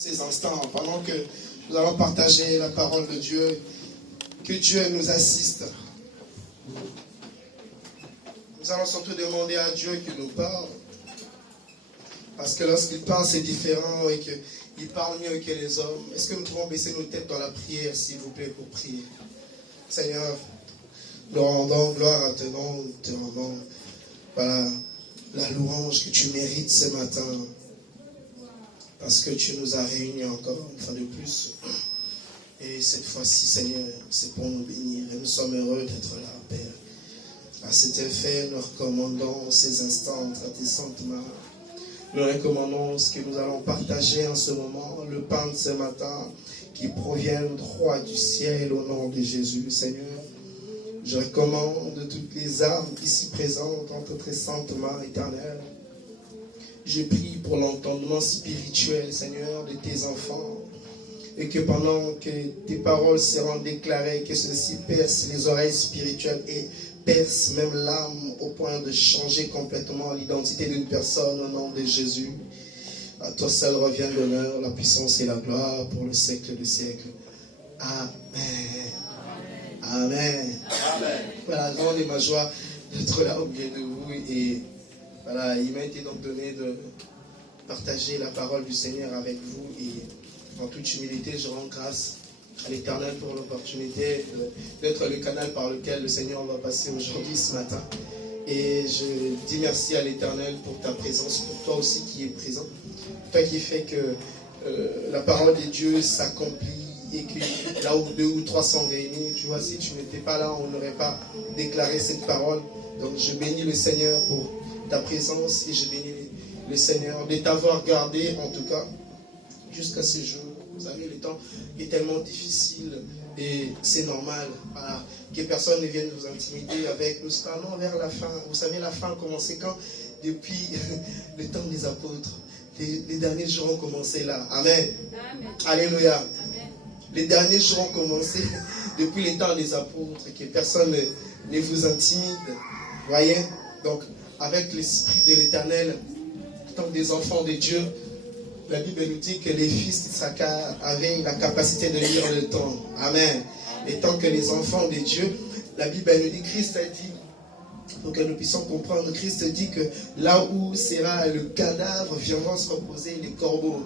Ces instants, pendant que nous allons partager la parole de Dieu, que Dieu nous assiste. Nous allons surtout demander à Dieu qu'il nous parle. Parce que lorsqu'il parle, c'est différent et qu'il parle mieux que les hommes. Est-ce que nous pouvons baisser nos têtes dans la prière, s'il vous plaît, pour prier? Seigneur, nous rendons gloire à ton nom, nous te rendons voilà, la louange que tu mérites ce matin. Parce que tu nous as réunis encore une fois de plus. Et cette fois-ci, Seigneur, c'est pour nous bénir. Et nous sommes heureux d'être là, Père. À cet effet, nous recommandons ces instants à tes saintes mains. Nous recommandons ce que nous allons partager en ce moment, le pain de ce matin, qui provient droit du ciel au nom de Jésus, Seigneur. Je recommande toutes les âmes ici présentes entre tes saintes mains éternelles. Je prie pour l'entendement spirituel, Seigneur, de tes enfants. Et que pendant que tes paroles seront déclarées, que ceci perce les oreilles spirituelles et perce même l'âme au point de changer complètement l'identité d'une personne au nom de Jésus. À toi seul revient l'honneur, la puissance et la gloire pour le siècle des siècles. Amen. Amen. Amen. Voilà, grande est ma joie d'être là au milieu de vous. Et voilà, il m'a été donc donné de partager la parole du Seigneur avec vous. Et en toute humilité, je rends grâce à l'Éternel pour l'opportunité d'être le canal par lequel le Seigneur va passer aujourd'hui, ce matin. Et je dis merci à l'Éternel pour ta présence, pour toi aussi qui es présent. Toi qui fais que la parole de Dieu s'accomplit et que là où 2 ou 3 sont réunis, tu vois, si tu n'étais pas là, on n'aurait pas déclaré cette parole. Donc je bénis le Seigneur pour ta présence et je bénis le Seigneur de t'avoir gardé, en tout cas, jusqu'à ce jour. Vous savez, le temps est tellement difficile et c'est normal, voilà, que personne ne vienne vous intimider avec nous allons vers la fin. Vous savez, la fin a commencé quand? Depuis le temps des apôtres. Les derniers jours ont commencé là. Amen. Amen. Alléluia. Amen. Les derniers jours ont commencé depuis les temps des apôtres, que personne ne vous intimide. Voyez? Donc, avec l'Esprit de l'Éternel, tant des enfants de Dieu, la Bible nous dit que les fils d'Issachar avaient la capacité de lire le temps. Amen. Et tant que les enfants de Dieu, la Bible nous dit, Christ a dit, pour que nous puissions comprendre, Christ dit que là où sera le cadavre, viendront se reposer les corbeaux.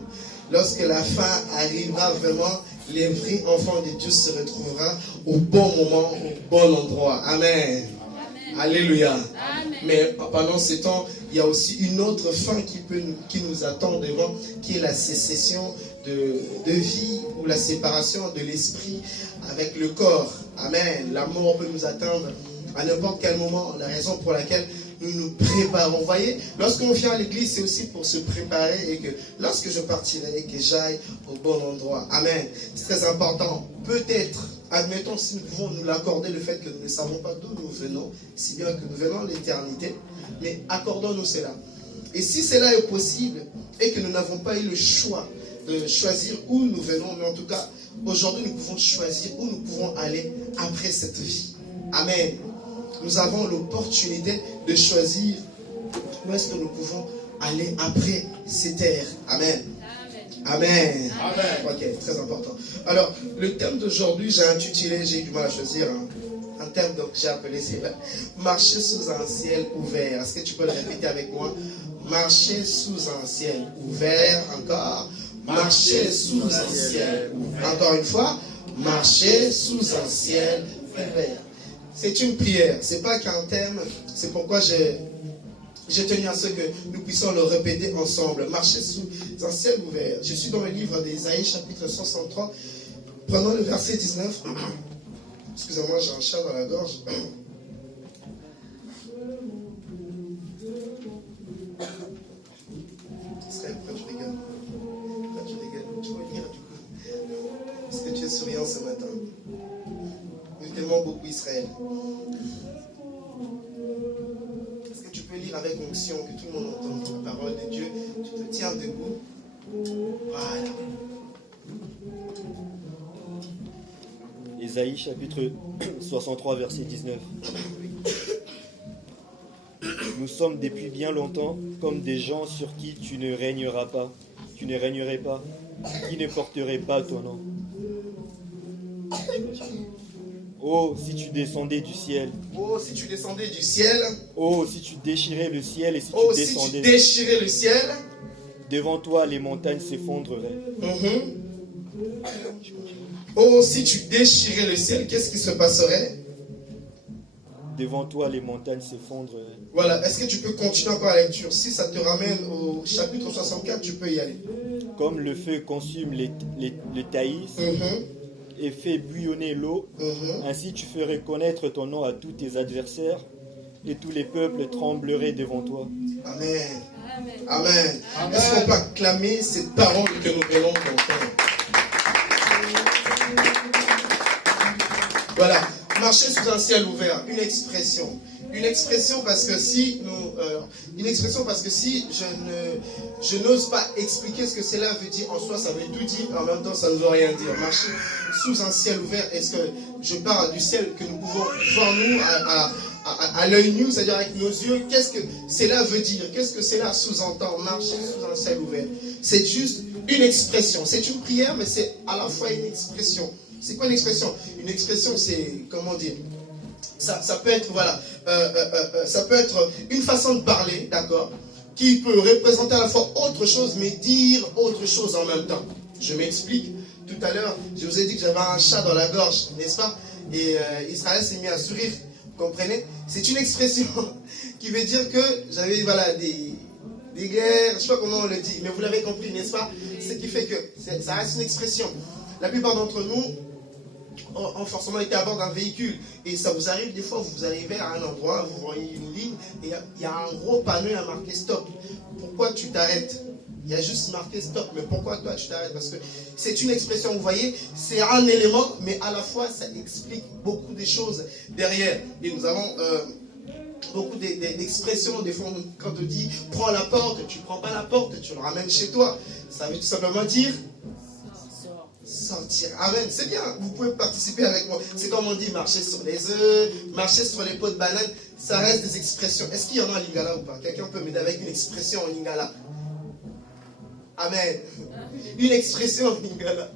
Lorsque la fin arrivera vraiment, les vrais enfants de Dieu se retrouveront au bon moment, au bon endroit. Amen. Amen. Alléluia. Amen. Mais pendant ce temps, il y a aussi une autre fin qui nous attend devant, qui est la sécession de vie ou la séparation de l'esprit avec le corps. Amen. La mort peut nous attendre à n'importe quel moment. La raison pour laquelle nous nous préparons. Vous voyez, lorsqu'on vient à l'église, c'est aussi pour se préparer et que lorsque je partirai, que j'aille au bon endroit. Amen. C'est très important. Peut-être, admettons si nous pouvons nous l'accorder, le fait que nous ne savons pas d'où nous venons, si bien que nous venons de l'éternité, mais accordons-nous cela. Et si cela est possible et que nous n'avons pas eu le choix de choisir où nous venons, mais en tout cas, aujourd'hui nous pouvons choisir où nous pouvons aller après cette vie. Amen. Nous avons l'opportunité de choisir où est-ce que nous pouvons aller après ces terres. Amen. Amen. Amen. Ok, très important. Alors, le thème d'aujourd'hui, j'ai intitulé, j'ai eu du mal à choisir un thème, donc j'ai appelé c'est marcher sous un ciel ouvert. Est-ce que tu peux le répéter avec moi? Marcher sous un ciel ouvert. Encore. Marcher sous un ciel ouvert. Encore une fois. Marcher sous un ciel ouvert. C'est une prière, c'est pas qu'un thème, c'est pourquoi j'ai tenu à ce que nous puissions le répéter ensemble. Marcher sous un ciel ouvert. Je suis dans le livre d'Ésaïe, chapitre 63, prenons le verset 19. Excusez-moi, j'ai un chat dans la gorge. Israël, pourquoi tu rigoles? Pourquoi tu rigoles? Tu veux lire du coup? Parce que tu es souriant ce matin. Nous t'aimons beaucoup, Israël. Est-ce que tu peux lire avec onction, que tout le monde entende la parole de Dieu? Tu te tiens debout. Voilà. Ésaïe chapitre 63 verset 19. Nous sommes depuis bien longtemps comme des gens sur qui tu ne régnerais pas. qui ne porterait pas ton nom. Oh, si tu descendais du ciel. Oh, si tu descendais du ciel. Oh, si tu déchirais le ciel et si Oh, tu si descendais. tu déchirais le ciel. Devant toi, les montagnes s'effondreraient. Oh, si tu déchirais le ciel, qu'est-ce qui se passerait? Devant toi, les montagnes s'effondreraient. Voilà, est-ce que tu peux continuer encore la lecture? Si ça te ramène au chapitre 64, tu peux y aller. Comme le feu consume les taillis et fait bouillonner l'eau, ainsi tu ferais connaître ton nom à tous tes adversaires et tous les peuples trembleraient devant toi. Amen. Amen. Amen. Est-ce qu'on peut acclamer cette parole que nous venons d'entendre? Voilà. Marcher sous un ciel ouvert, une expression. Une expression parce que si je n'ose pas expliquer ce que cela veut dire en soi, ça veut tout dire, en même temps ça ne veut rien dire. Marcher sous un ciel ouvert, est-ce que je parle du ciel que nous pouvons voir nous à l'œil nu, c'est-à-dire avec nos yeux, qu'est-ce que cela veut dire? Qu'est-ce que cela sous-entend, marcher sous un ciel ouvert? C'est juste une expression. C'est une prière, mais c'est à la fois une expression. C'est quoi une expression? Une expression, c'est, comment dire, ça peut être, voilà, ça peut être une façon de parler, d'accord, qui peut représenter à la fois autre chose, mais dire autre chose en même temps. Je m'explique. Tout à l'heure, je vous ai dit que j'avais un chat dans la gorge, n'est-ce pas? Et Israël s'est mis à sourire, vous comprenez? C'est une expression qui veut dire que j'avais, voilà, des guerres, je ne sais pas comment on le dit, mais vous l'avez compris, n'est-ce pas? Ce qui fait que ça reste une expression. La plupart d'entre nous ont forcément été à bord d'un véhicule. Et ça vous arrive, des fois, vous arrivez à un endroit, vous voyez une ligne, et il y a un gros panneau à marqué stop. Pourquoi tu t'arrêtes? Il y a juste marqué stop, mais pourquoi toi tu t'arrêtes? Parce que c'est une expression, vous voyez, c'est un élément, mais à la fois ça explique beaucoup de choses derrière. Et nous avons beaucoup d'expressions, des fois quand on dit prends la porte, tu prends pas la porte, tu le ramènes chez toi. Ça veut tout simplement dire sortir. Amen. C'est bien, vous pouvez participer avec moi. C'est comme on dit marcher sur les œufs, marcher sur les pots de banane. Ça reste des expressions. Est-ce qu'il y en a en lingala ou pas? Quelqu'un peut m'aider avec une expression en lingala? Amen. Une expression en lingala.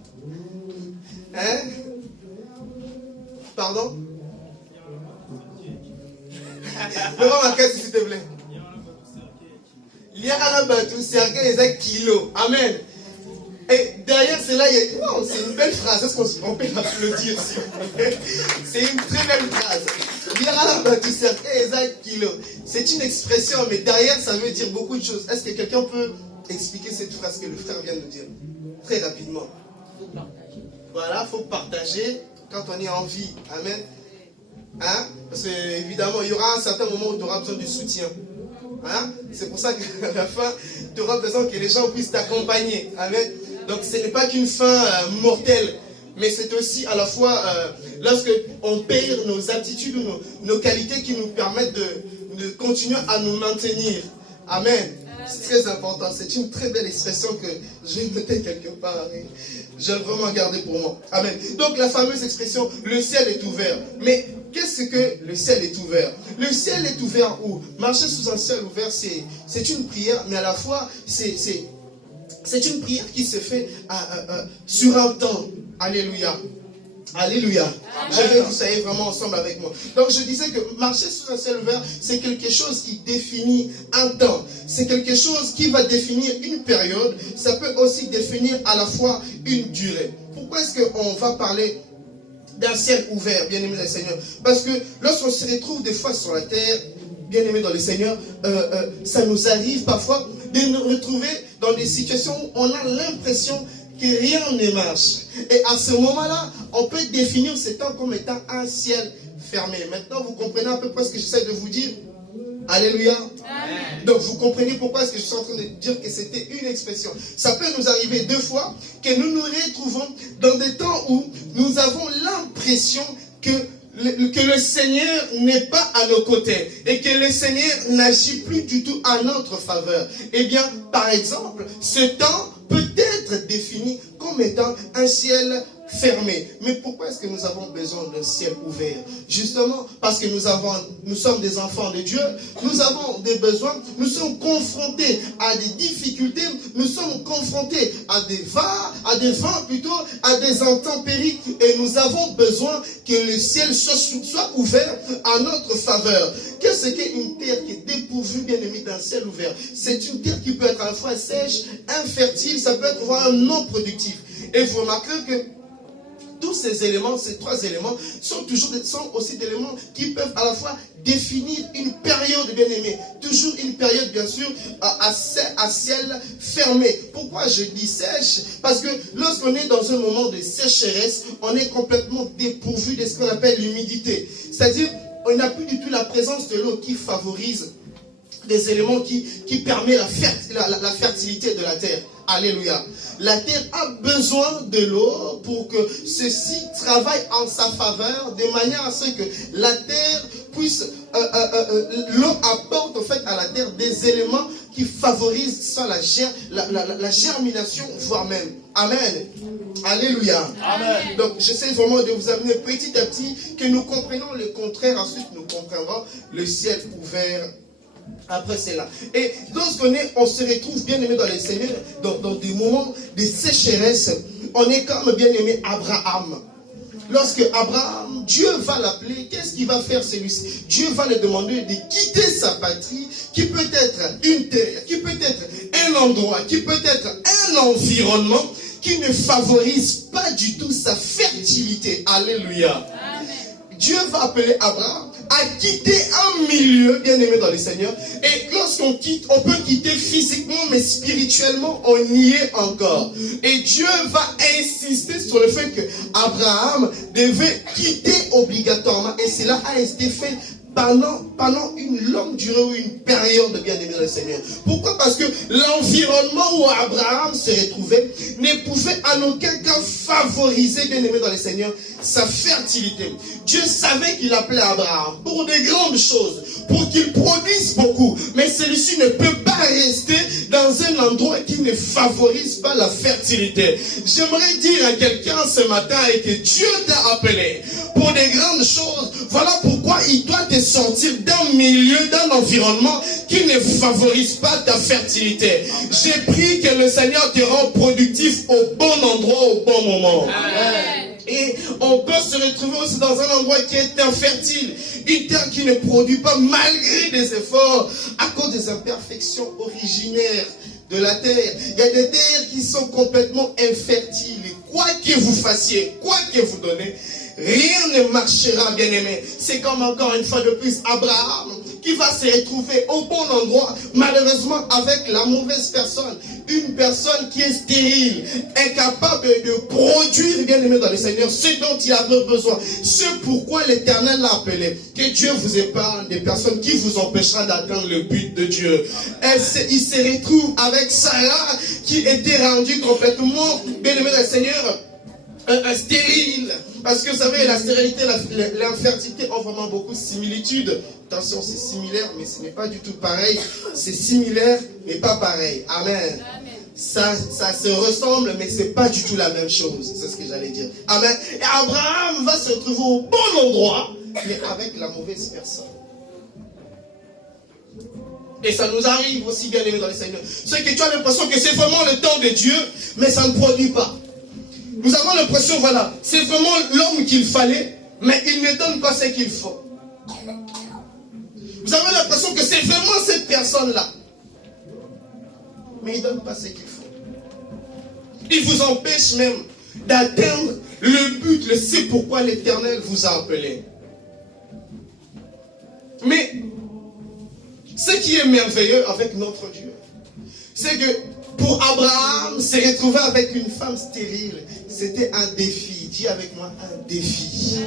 Hein? Pardon? Levons ma caisse s'il te plaît. Liara Batu, cercueil et kilo. Amen. Et derrière cela, il y a... Wow, c'est une belle phrase. Est-ce qu'on peut l'applaudir? C'est une très belle phrase. C'est une expression, mais derrière, ça veut dire beaucoup de choses. Est-ce que quelqu'un peut expliquer cette phrase que le frère vient de dire? Très rapidement. Voilà, il faut partager quand on est en vie. Amen. Hein? Parce qu'évidemment, il y aura un certain moment où tu auras besoin du soutien. Hein? C'est pour ça qu'à la fin, tu auras besoin que les gens puissent t'accompagner. Amen. Donc ce n'est pas qu'une fin mortelle, mais c'est aussi à la fois lorsque on perd nos aptitudes ou nos qualités qui nous permettent de continuer à nous maintenir. Amen. C'est très important. C'est une très belle expression que je vais noter quelque part. Je vais vraiment garder pour moi. Amen. Donc la fameuse expression, le ciel est ouvert. Mais qu'est-ce que le ciel est ouvert? Le ciel est ouvert où? Marcher sous un ciel ouvert, c'est une prière, mais à la fois, c'est une prière qui se fait sur un temps. Alléluia. Alléluia. Je veux que vous soyez vraiment ensemble avec moi. Donc je disais que marcher sous un ciel ouvert, c'est quelque chose qui définit un temps. C'est quelque chose qui va définir une période. Ça peut aussi définir à la fois une durée. Pourquoi est-ce qu'on va parler d'un ciel ouvert, bien aimé dans le Seigneur? Parce que lorsqu'on se retrouve des fois sur la terre, bien aimé dans le Seigneur, ça nous arrive parfois de nous retrouver dans des situations où on a l'impression que rien ne marche. Et à ce moment-là, on peut définir ce temps comme étant un ciel fermé. Maintenant, vous comprenez à peu près ce que j'essaie de vous dire? Alléluia. Amen. Donc vous comprenez pourquoi est-ce que je suis en train de dire que c'était une expression. Ça peut nous arriver deux fois que nous nous retrouvons dans des temps où nous avons l'impression que le Seigneur n'est pas à nos côtés et que le Seigneur n'agit plus du tout à notre faveur. Eh bien, par exemple, ce temps peut être défini comme étant un ciel fermé. Mais pourquoi est-ce que nous avons besoin d'un ciel ouvert? Justement parce que nous sommes des enfants de Dieu, nous avons des besoins, nous sommes confrontés à des difficultés, nous sommes confrontés à des vents plutôt, à des intempéries, et nous avons besoin que le ciel soit ouvert à notre faveur. Qu'est-ce qu'une terre qui est dépourvue, bien aimé, d'un ciel ouvert? C'est une terre qui peut être à la fois sèche, infertile, ça peut être voire non productif. Et vous remarquerez que tous ces éléments, ces trois éléments, sont aussi des éléments qui peuvent à la fois définir une période, bien aimé. Toujours une période, bien sûr, à ciel fermé. Pourquoi je dis sèche? Parce que lorsqu'on est dans un moment de sécheresse, on est complètement dépourvu de ce qu'on appelle l'humidité. C'est-à-dire, on n'a plus du tout la présence de l'eau qui favorise des éléments qui permettent la fertilité de la terre. Alléluia. La terre a besoin de l'eau pour que ceci travaille en sa faveur, de manière à ce que la terre puisse... l'eau apporte en fait à la terre des éléments qui favorisent soit la germination, voire même. Amen. Alléluia. Amen. Donc j'essaie vraiment de vous amener petit à petit que nous comprenions le contraire. Ensuite nous comprendrons le ciel ouvert. Après cela. Et on se retrouve bien aimé dans les Seigneurs, dans des moments de sécheresse, on est comme bien aimé Abraham. Lorsque Abraham, Dieu va l'appeler, qu'est-ce qu'il va faire celui-ci? Dieu va lui demander de quitter sa patrie, qui peut être une terre, qui peut être un endroit, qui peut être un environnement qui ne favorise pas du tout sa fertilité. Alléluia. Amen. Dieu va appeler Abraham à quitter un milieu, bien aimé dans le Seigneur. Et lorsqu'on quitte, on peut quitter physiquement, mais spirituellement, on y est encore. Et Dieu va insister sur le fait que Abraham devait quitter obligatoirement. Et cela a été fait pendant une longue durée ou une période, bien aimé dans le Seigneur. Pourquoi? Parce que l'environnement où Abraham se retrouvait ne pouvait en aucun cas favoriser, bien aimé dans le Seigneur, sa fertilité. Dieu savait qu'il appelait Abraham pour des grandes choses, pour qu'il produise beaucoup. Mais celui-ci ne peut pas rester dans un endroit qui ne favorise pas la fertilité. J'aimerais dire à quelqu'un ce matin que Dieu t'a appelé pour des grandes choses. Voilà pourquoi il doit te sortir d'un milieu, d'un environnement qui ne favorise pas ta fertilité. J'ai prié que le Seigneur te rende productif au bon endroit, au bon moment. Amen. Et on peut se retrouver aussi dans un endroit qui est infertile, une terre qui ne produit pas malgré des efforts à cause des imperfections originaires de la terre. Il y a des terres qui sont complètement infertiles. Et quoi que vous fassiez, quoi que vous donnez, rien ne marchera, bien aimé. C'est comme encore une fois de plus Abraham qui va se retrouver au bon endroit, malheureusement avec la mauvaise personne. Une personne qui est stérile, incapable de produire, bien aimé dans le Seigneur, ce dont il avait besoin. C'est pourquoi l'Éternel l'a appelé. Que Dieu vous épargne des personnes qui vous empêchera d'atteindre le but de Dieu. Il se retrouve avec Sarah qui était rendue complètement, bien aimé dans le Seigneur, stérile. Parce que vous savez, la stérilité, l'infertilité ont vraiment beaucoup de similitudes. Attention, c'est similaire, mais ce n'est pas du tout pareil. C'est similaire, mais pas pareil. Amen. Amen. Ça se ressemble, mais c'est pas du tout la même chose. C'est ce que j'allais dire. Amen. Et Abraham va se retrouver au bon endroit, mais avec la mauvaise personne. Et ça nous arrive aussi, bien aimé dans le Seigneur. C'est que tu as l'impression que c'est vraiment le temps de Dieu, mais ça ne produit pas. Nous avons l'impression, voilà, c'est vraiment l'homme qu'il fallait, mais il ne donne pas ce qu'il faut. Vous avez l'impression que c'est vraiment cette personne-là, mais il ne donne pas ce qu'il faut. Il vous empêche même d'atteindre le but, le c'est pourquoi l'Éternel vous a appelé. Mais ce qui est merveilleux avec notre Dieu, c'est que pour Abraham, se retrouver avec une femme stérile, c'était un défi. Dis avec moi, un défi.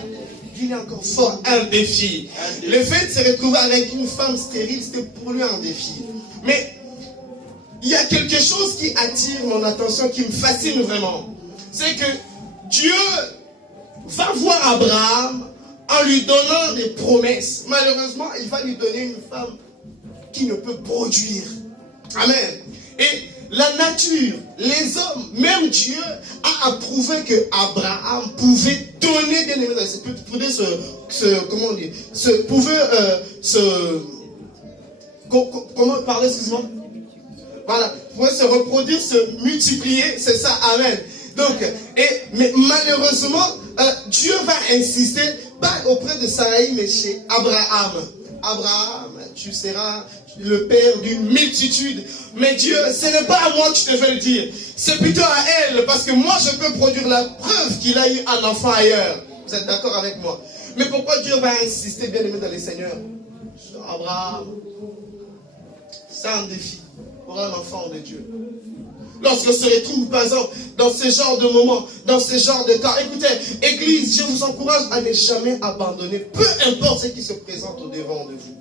Dis encore fort, un défi. Le fait de se retrouver avec une femme stérile, c'était pour lui un défi. Mais il y a quelque chose qui attire mon attention, qui me fascine vraiment. C'est que Dieu va voir Abraham en lui donnant des promesses. Malheureusement, il va lui donner une femme qui ne peut produire. Amen. Et la nature, les hommes, même Dieu a a prouvé que Abraham pouvait donner, bien aimé, pouvait comment parler, excuse-moi? Voilà, pouvait se reproduire, se multiplier, c'est ça, amen. Donc, mais malheureusement, Dieu va insister, pas auprès de Sarai, mais chez Abraham. Abraham, tu seras le père d'une multitude. Mais Dieu, ce n'est pas à moi que je te vais le dire. C'est plutôt à elle, parce que moi je peux produire la preuve qu'il a eu un enfant ailleurs. Vous êtes d'accord avec moi? Mais pourquoi Dieu va insister, bien aimé dans les seigneurs? Abraham, c'est un défi pour un enfant de Dieu. Lorsqu'on se retrouve, par exemple, dans ce genre de moments, dans ce genre de cas. Écoutez, Église, je vous encourage à ne jamais abandonner, peu importe ce qui se présente au devant de vous.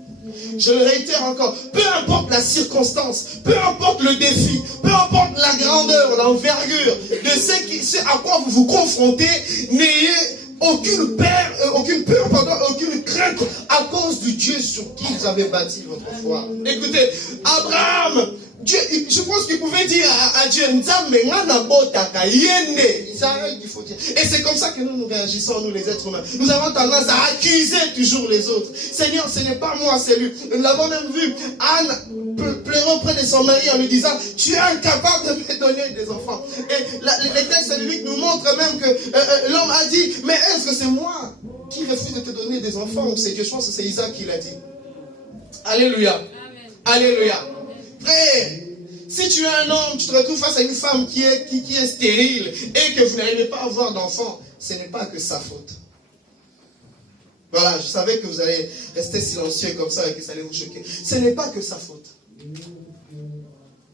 Je le réitère encore, peu importe la circonstance, peu importe le défi, peu importe la grandeur, l'envergure de ce à quoi vous vous confrontez, n'ayez aucune peur, aucune crainte à cause du Dieu sur qui vous avez bâti votre foi. Écoutez, Abraham, Dieu, je pense qu'il pouvait dire à Dieu, et c'est comme ça que nous réagissons, nous les êtres humains. Nous avons tendance à accuser toujours les autres. Seigneur, ce n'est pas moi, c'est lui. Nous l'avons même vu, Anne pleurer auprès de son mari en lui disant, tu es incapable de me donner des enfants. Et les textes bibliques nous montrent même que l'homme a dit, mais est-ce que c'est moi qui refuse de te donner des enfants? Ou c'est Dieu? Je pense que c'est Isaac qui l'a dit. Alléluia. Amen. Alléluia. Frère, si tu es un homme, tu te retrouves face à une femme qui est stérile et que vous n'arrivez pas à avoir d'enfant, ce n'est pas que sa faute. Voilà, je savais que vous allez rester silencieux comme ça et que ça allait vous choquer. Ce n'est pas que sa faute.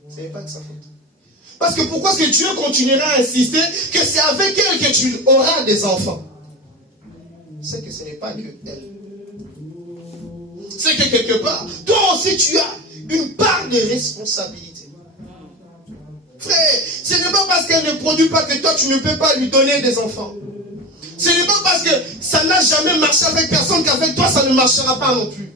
Ce n'est pas que sa faute. Parce que pourquoi est-ce que Dieu continuera à insister que c'est avec elle que tu auras des enfants? C'est que ce n'est pas que elle. C'est que quelque part, toi aussi tu as une part de responsabilité. Frère, ce n'est pas parce qu'elle ne produit pas que toi tu ne peux pas lui donner des enfants. Ce n'est pas parce que ça n'a jamais marché avec personne qu'avec toi ça ne marchera pas non plus.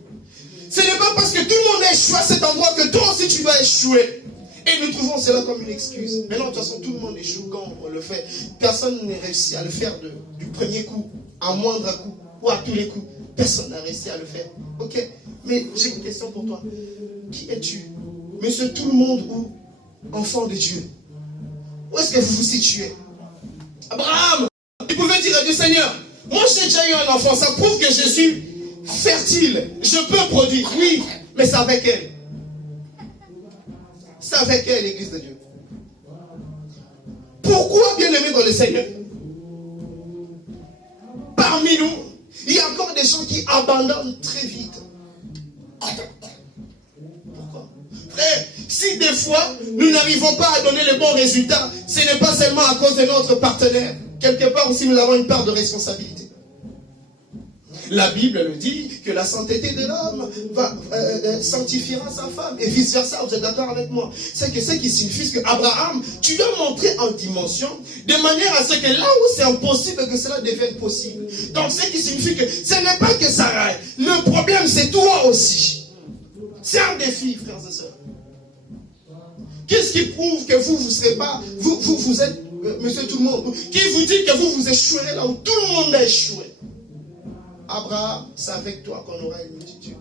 Ce n'est pas parce que tout le monde a échoué à cet endroit que toi aussi tu vas échouer. Et nous trouvons cela comme une excuse. Mais non, de toute façon, tout le monde échoue quand on le fait. Personne n'a réussi à le faire du premier coup, à moindre coup, ou à tous les coups. Personne n'a réussi à le faire. Ok? Mais j'ai une question pour toi. Qui es-tu? Monsieur tout le monde ou enfant de Dieu? Où est-ce que vous vous situez? Abraham, il pouvait dire à Dieu, Seigneur, moi j'ai déjà eu un enfant, ça prouve que je suis fertile, je peux produire, oui, mais c'est avec elle. C'est avec elle, l'église de Dieu. Pourquoi, bien aimé dans le Seigneur, parmi nous, il y a encore des gens qui abandonnent très vite? Pourquoi? Frère, si des fois, nous n'arrivons pas à donner les bons résultats, ce n'est pas seulement à cause de notre partenaire. Quelque part aussi, nous avons une part de responsabilité. La Bible le dit que la sainteté de l'homme sanctifiera sa femme et vice versa. Vous êtes d'accord avec moi? C'est que ce qui signifie que Abraham, tu dois montrer en dimension de manière à ce que là où c'est impossible que cela devienne possible. Donc ce qui signifie que ce n'est pas que Sarah. Le problème c'est toi aussi. C'est un défi, frères et sœurs. Qu'est-ce qui prouve que vous serez pas, vous êtes, monsieur tout le monde, qui vous dit que vous échouerez là où tout le monde a échoué? Abraham, c'est avec toi qu'on aura une multitude.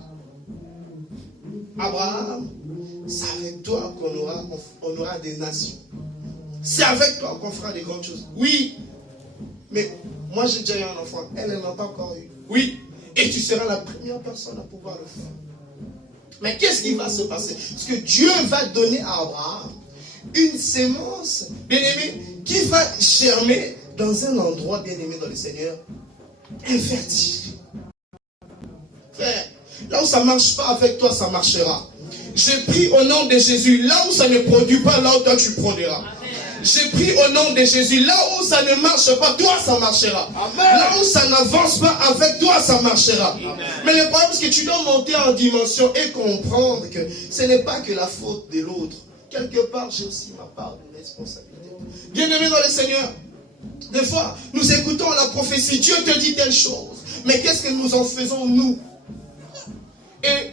Abraham, c'est avec toi qu'on aura des nations. C'est avec toi qu'on fera des grandes choses. Oui, mais moi j'ai déjà eu un enfant, elle n'en a pas encore eu. Oui, et tu seras la première personne à pouvoir le faire. Mais qu'est-ce qui va se passer? Parce que Dieu va donner à Abraham une sémence, bien-aimé, qui va germer dans un endroit, bien-aimé dans le Seigneur, infertile. Frère, là où ça ne marche pas avec toi, ça marchera. J'ai pris au nom de Jésus, là où ça ne produit pas, là où toi tu produiras. J'ai pris au nom de Jésus, là où ça ne marche pas, toi ça marchera. Amen. Là où ça n'avance pas, avec toi ça marchera. Amen. Mais le problème c'est que tu dois monter en dimension et comprendre que ce n'est pas que la faute de l'autre. Quelque part, j'ai aussi ma part de responsabilité. Bien-aimé dans le Seigneur, des fois, nous écoutons la prophétie, Dieu te dit telle chose. Mais qu'est-ce que nous en faisons, nous? Et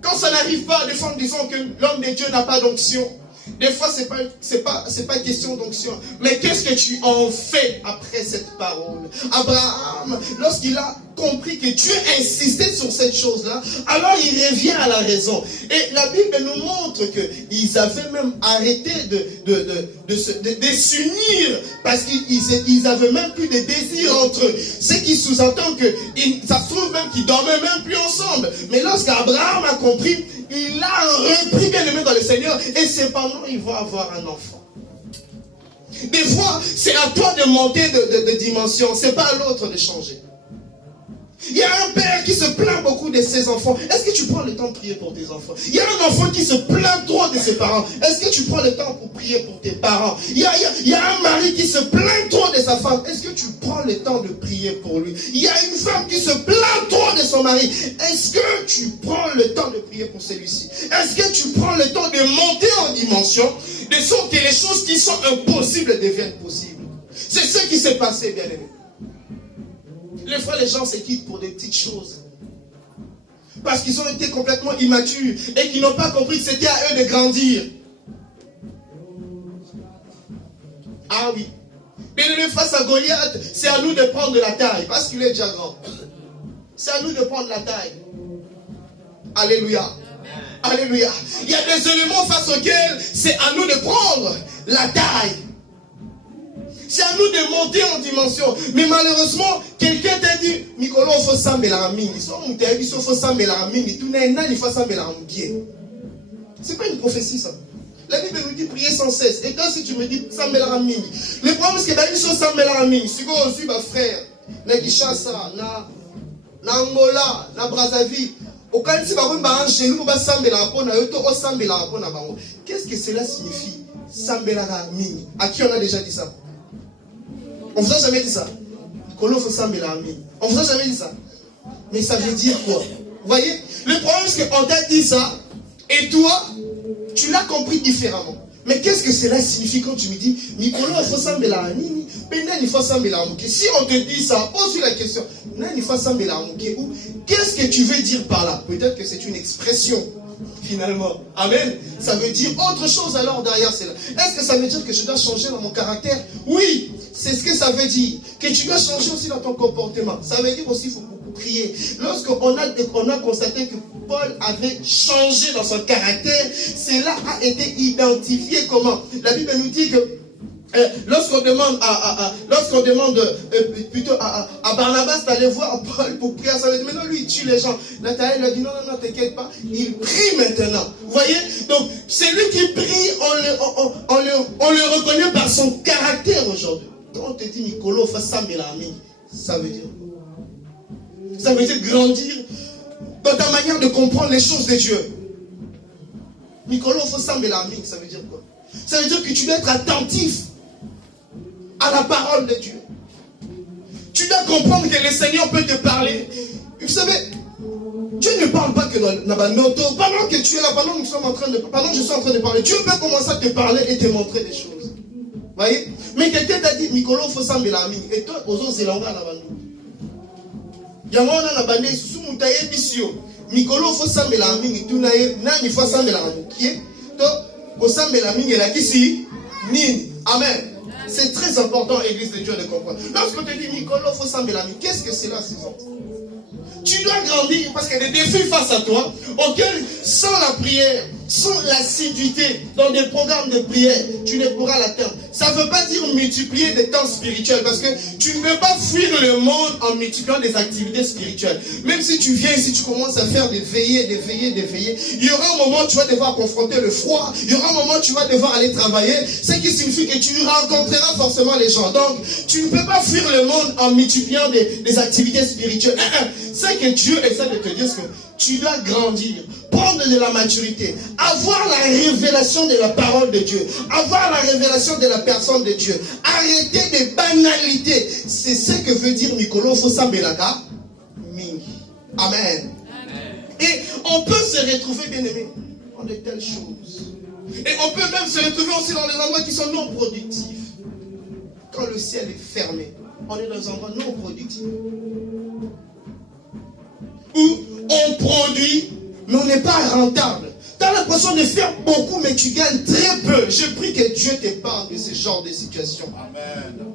quand ça n'arrive pas, des fois, disons que l'homme de Dieu n'a pas d'onction. Des fois, c'est pas question d'onction. Mais qu'est-ce que tu en fais après cette parole? Abraham, lorsqu'il a compris que Dieu insistait sur cette chose-là, alors il revient à la raison. Et la Bible nous montre qu'ils avaient même arrêté de s'unir parce qu'ils avaient même plus de désir entre eux. Ce qui sous-entend que ça se trouve même qu'ils dormaient même plus ensemble. Mais lorsqu'Abraham a compris, il a repris bien aimé dans le Seigneur et cependant il va avoir un enfant. Des fois, c'est à toi de monter de dimension, c'est pas à l'autre de changer. Il y a un père qui se plaint beaucoup de ses enfants. Est-ce que tu prends le temps de prier pour tes enfants? Il y a un enfant qui se plaint trop de ses parents. Est-ce que tu prends le temps pour prier pour tes parents? Il y a un mari qui se plaint trop de sa femme. Est-ce que tu prends le temps de prier pour lui? Il y a une femme qui se plaint trop de son mari. Est-ce que tu prends le temps de prier pour celui-ci? Est-ce que tu prends le temps de monter en dimension de sorte que les choses qui sont impossibles deviennent possibles? C'est ce qui s'est passé, bien aimé. Des fois, les gens se quittent pour des petites choses. Parce qu'ils ont été complètement immatures et qu'ils n'ont pas compris que c'était à eux de grandir. Ah oui. Bien aimé, face à Goliath, c'est à nous de prendre de la taille. Parce qu'il est déjà grand. C'est à nous de prendre la taille. Alléluia. Alléluia. Il y a des éléments face auxquels c'est à nous de prendre la taille. C'est à nous de monter en dimension. Mais malheureusement, quelqu'un t'a dit, Mikolo, il faut s'embêler la mine. Il faut s'embêler la mine. Il faut s'embêler la mine. C'est pas une prophétie, ça. La Bible nous dit prier sans cesse. Et toi, si tu me dis s'embêler la mine, le problème, c'est que il faut s'embêler la mine. Si vous aussi, ma frère, na Kinshasa, na Angola, na Brazzaville, qu'est-ce que cela signifie? S'embêler la mine. À qui on a déjà dit ça? On vous a jamais dit ça. On vous a jamais dit ça. Mais ça veut dire quoi? Vous voyez? Le problème c'est qu'on t'a dit ça et toi, tu l'as compris différemment. Mais qu'est-ce que cela signifie quand tu me dis Nicolas, il faut s'embêler la mine, il faut s'embêler la mouke. Si on te dit ça, pose-lui la question. Il faut s'embêler la mouke. Qu'est-ce que tu veux dire par là? Peut-être que c'est une expression. Finalement, amen. Ça veut dire autre chose alors derrière cela. Est-ce que ça veut dire que je dois changer dans mon caractère? Oui, c'est ce que ça veut dire. Que tu dois changer aussi dans ton comportement. Ça veut dire aussi qu'il faut beaucoup prier. Lorsqu'on a constaté que Paul avait changé dans son caractère, cela a été identifié comment? La Bible nous dit que lorsqu'on demande plutôt à Barnabas d'aller voir Paul pour prier, ça veut dire maintenant lui il tue les gens. Nathanaël a dit non, t'inquiète pas, il prie maintenant. Vous voyez? Donc c'est lui qui prie, on le reconnaît par son caractère aujourd'hui. Quand on te dit Nicolo, ça veut dire quoi? Ça veut dire grandir dans ta manière de comprendre les choses de Dieu. Nicolo, ça veut dire quoi? Ça veut dire que tu dois être attentif à la parole de Dieu. Tu dois comprendre que le Seigneur peut te parler. Vous savez, Dieu ne parle pas que dans Nabanoto. Pendant que tu es là, pendant que je suis en train de parler, Dieu peut commencer à te parler et te montrer des choses. Vous voyez? Mais quelqu'un t'a dit, Mikolo, il faut s'embêler la mine. Et toi, aux autres, c'est l'anglais à Nabanoto. Yango on a bandé sous moutaye bisio. Mikolo, il faut s'embêler la mine. Et tout, il faut s'embêler la mine. Donc, au s'embêler la mine, il a qui si? Nini. Amen. C'est très important, Église de Dieu, de comprendre. Lorsqu'on te dit, Nicolo, il faut s'embêler la mine, qu'est-ce que c'est là, Suzanne? Tu dois grandir parce qu'il y a des défis face à toi auxquels, sans la prière, sans l'assiduité dans des programmes de prière, tu ne pourras l'atteindre. Ça ne veut pas dire multiplier des temps spirituels parce que tu ne peux pas fuir le monde en multipliant des activités spirituelles. Même si tu viens ici, tu commences à faire des veillées, il y aura un moment où tu vas devoir confronter le froid, il y aura un moment où tu vas devoir aller travailler, ce qui signifie que tu rencontreras forcément les gens. Donc, tu ne peux pas fuir le monde en multipliant des activités spirituelles. C'est que Dieu essaie de te dire que tu dois grandir, prendre de la maturité, avoir la révélation de la parole de Dieu, avoir la révélation de la personne de Dieu, arrêter des banalités. C'est ce que veut dire Mikolo Fosambelaka Mingi. Amen. Et on peut se retrouver, bien aimé, dans de telles choses. Et on peut même se retrouver aussi dans des endroits qui sont non productifs. Quand le ciel est fermé, on est dans un endroit non productif. Où on produit, mais on n'est pas rentable. Tu as as l'impression de faire beaucoup, mais tu gagnes très peu. Je prie que Dieu t'épargne de ce genre de situation. Amen.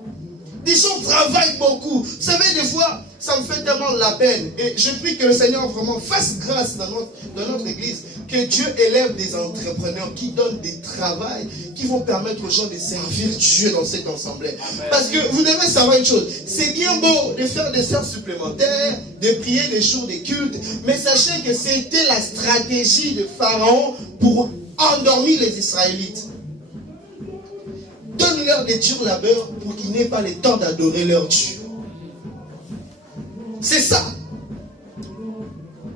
Des gens travaillent beaucoup. Vous savez, des fois, ça me fait tellement la peine. Et je prie que le Seigneur vraiment fasse grâce dans notre église. Que Dieu élève des entrepreneurs qui donnent des travails, qui vont permettre aux gens de servir Dieu dans cet ensemble. Parce que vous devez savoir une chose. C'est bien beau de faire des heures supplémentaires, de prier des jours de culte. Mais sachez que c'était la stratégie de Pharaon pour endormir les Israélites. Donne-leur des durs labeurs pour qu'ils n'aient pas le temps d'adorer leur Dieu. C'est ça.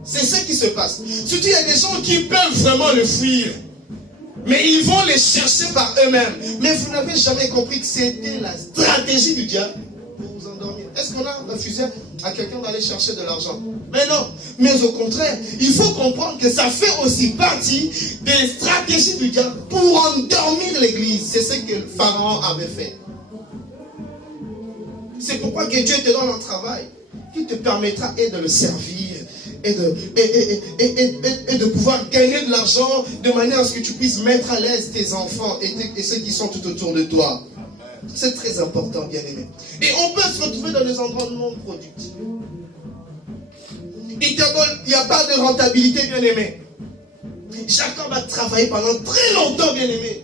C'est ce qui se passe. Surtout, il y a des gens qui peuvent vraiment le fuir. Mais ils vont les chercher par eux-mêmes. Mais vous n'avez jamais compris que c'était la stratégie du diable pour vous endormir. Est-ce qu'on a refusé à quelqu'un d'aller chercher de l'argent? Mais non. Mais au contraire, il faut comprendre que ça fait aussi partie des stratégies du diable pour endormir l'église. C'est ce que le Pharaon avait fait. C'est pourquoi que Dieu te donne un travail qui te permettra de le servir. Et de pouvoir gagner de l'argent de manière à ce que tu puisses mettre à l'aise tes enfants et ceux qui sont tout autour de toi. C'est très important, bien aimé. Et on peut se retrouver dans des endroits non productifs. Il n'y a pas de rentabilité, bien aimé. Jacob a travaillé pendant très longtemps, bien aimé.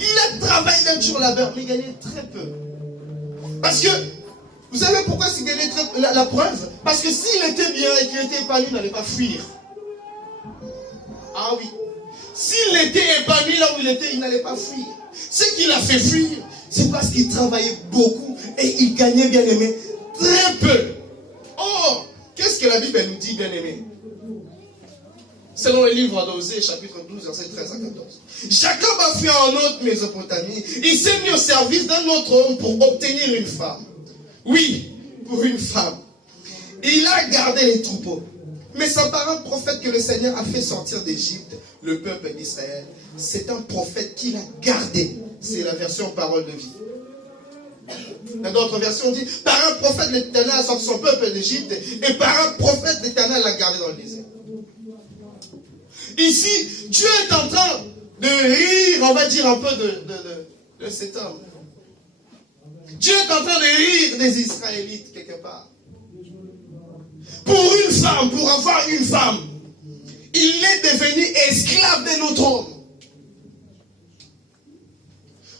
Il a travaillé d'un jour labeur, mais il gagnait très peu. Parce que vous savez pourquoi c'est gagné la preuve? Parce que s'il était bien et qu'il était épanoui, il n'allait pas fuir. Ah oui. S'il était épanoui là où il était, il n'allait pas fuir. Ce qui l'a fait fuir, c'est parce qu'il travaillait beaucoup et il gagnait, bien aimé, très peu. Or, qu'est-ce que la Bible nous dit, bien aimé? Selon le livre d'Osée, chapitre 12, versets 13 à 14. Jacob a fui en autre Mésopotamie. Il s'est mis au service d'un autre homme pour obtenir une femme. Oui, pour une femme. Il a gardé les troupeaux. Mais c'est par un prophète que le Seigneur a fait sortir d'Égypte le peuple d'Israël. C'est un prophète qu'il a gardé. C'est la version parole de vie. Dans d'autres versions, on dit, par un prophète l'Éternel a sorti son peuple d'Égypte, et par un prophète l'Éternel l'a gardé dans le désert. Ici, Dieu est en train de rire, on va dire un peu de cet homme. Dieu est en train de rire des Israélites quelque part. Pour une femme, pour avoir une femme, il est devenu esclave d'un autre homme.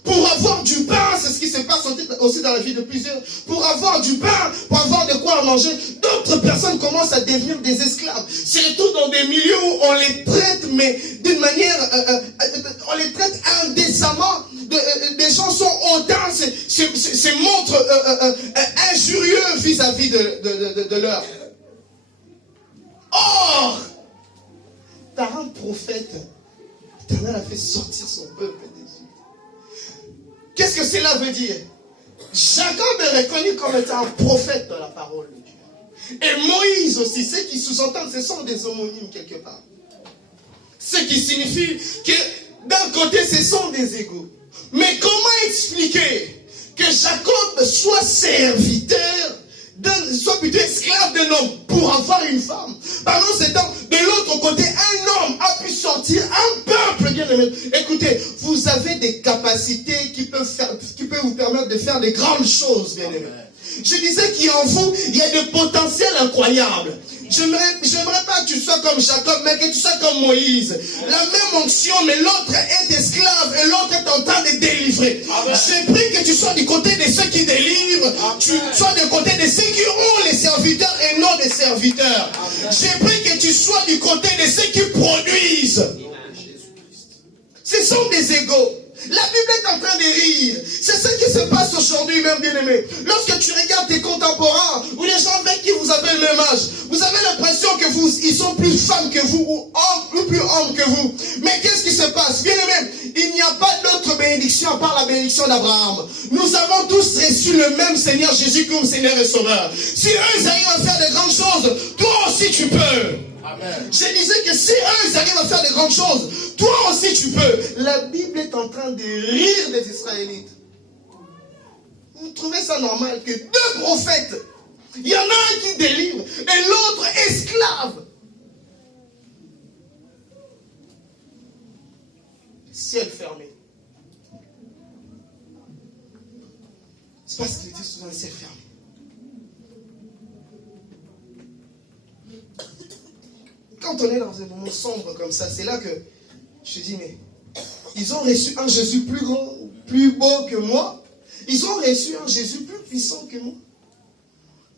Pour avoir du pain, c'est ce qui se passe aussi dans la vie de plusieurs. Pour avoir du pain, pour avoir de quoi manger, d'autres personnes commencent à devenir des esclaves. Surtout dans des milieux où on les traite, mais d'une manière, on les traite indécemment. Des gens sont hautains, se montrent injurieux vis-à-vis de leur. Or, par un prophète, l'Éternel a fait sortir son peuple d'Égypte. Qu'est-ce que cela veut dire? Jacob est reconnu comme étant un prophète dans la parole de Dieu. Et Moïse aussi, ceux qui sous-entendent, ce sont des homonymes quelque part. Ce qui signifie que d'un côté, ce sont des égaux. Mais comment expliquer que Jacob soit serviteur, soit plutôt esclave d'un homme pour avoir une femme? Pendant ce temps, de l'autre côté, un homme a pu sortir un peuple bien aimé. Écoutez, vous avez des capacités qui peuvent vous permettre de faire des grandes choses, bien aimé. Je disais qu'en vous, il y a des potentiels incroyables. J'aimerais pas que tu sois comme Jacob, mais que tu sois comme Moïse. La même onction, mais l'autre est esclave et l'autre est en train de délivrer. J'ai pris que tu sois du côté de ceux qui délivrent, tu sois du côté de ceux qui ont les serviteurs et non des serviteurs. J'ai pris que tu sois du côté de ceux qui produisent. Ce sont des égaux. La Bible est en train de rire. C'est ce qui se passe aujourd'hui, même bien-aimé. Lorsque tu regardes tes contemporains ou les gens avec qui vous avez le même âge, vous avez l'impression que ils sont plus femmes que vous ou plus hommes que vous. Mais qu'est-ce qui se passe? Bien-aimé, il n'y a pas d'autre bénédiction à part la bénédiction d'Abraham. Nous avons tous reçu le même Seigneur Jésus comme Seigneur et Sauveur. Si eux, ils arrivent à faire de grandes choses, toi aussi tu peux. Amen. Je disais que si eux, ils arrivent à faire de grandes choses, toi aussi tu peux. La Bible est en train de rire des Israélites. Vous trouvez ça normal que deux prophètes, il y en a un qui délivre et l'autre esclave. ciel fermé. C'est parce qu'il était sous un ciel fermé. Quand on est dans un moment sombre comme ça, c'est là que je dis, mais ils ont reçu un Jésus plus grand, plus beau que moi. Ils ont reçu un Jésus plus puissant que moi.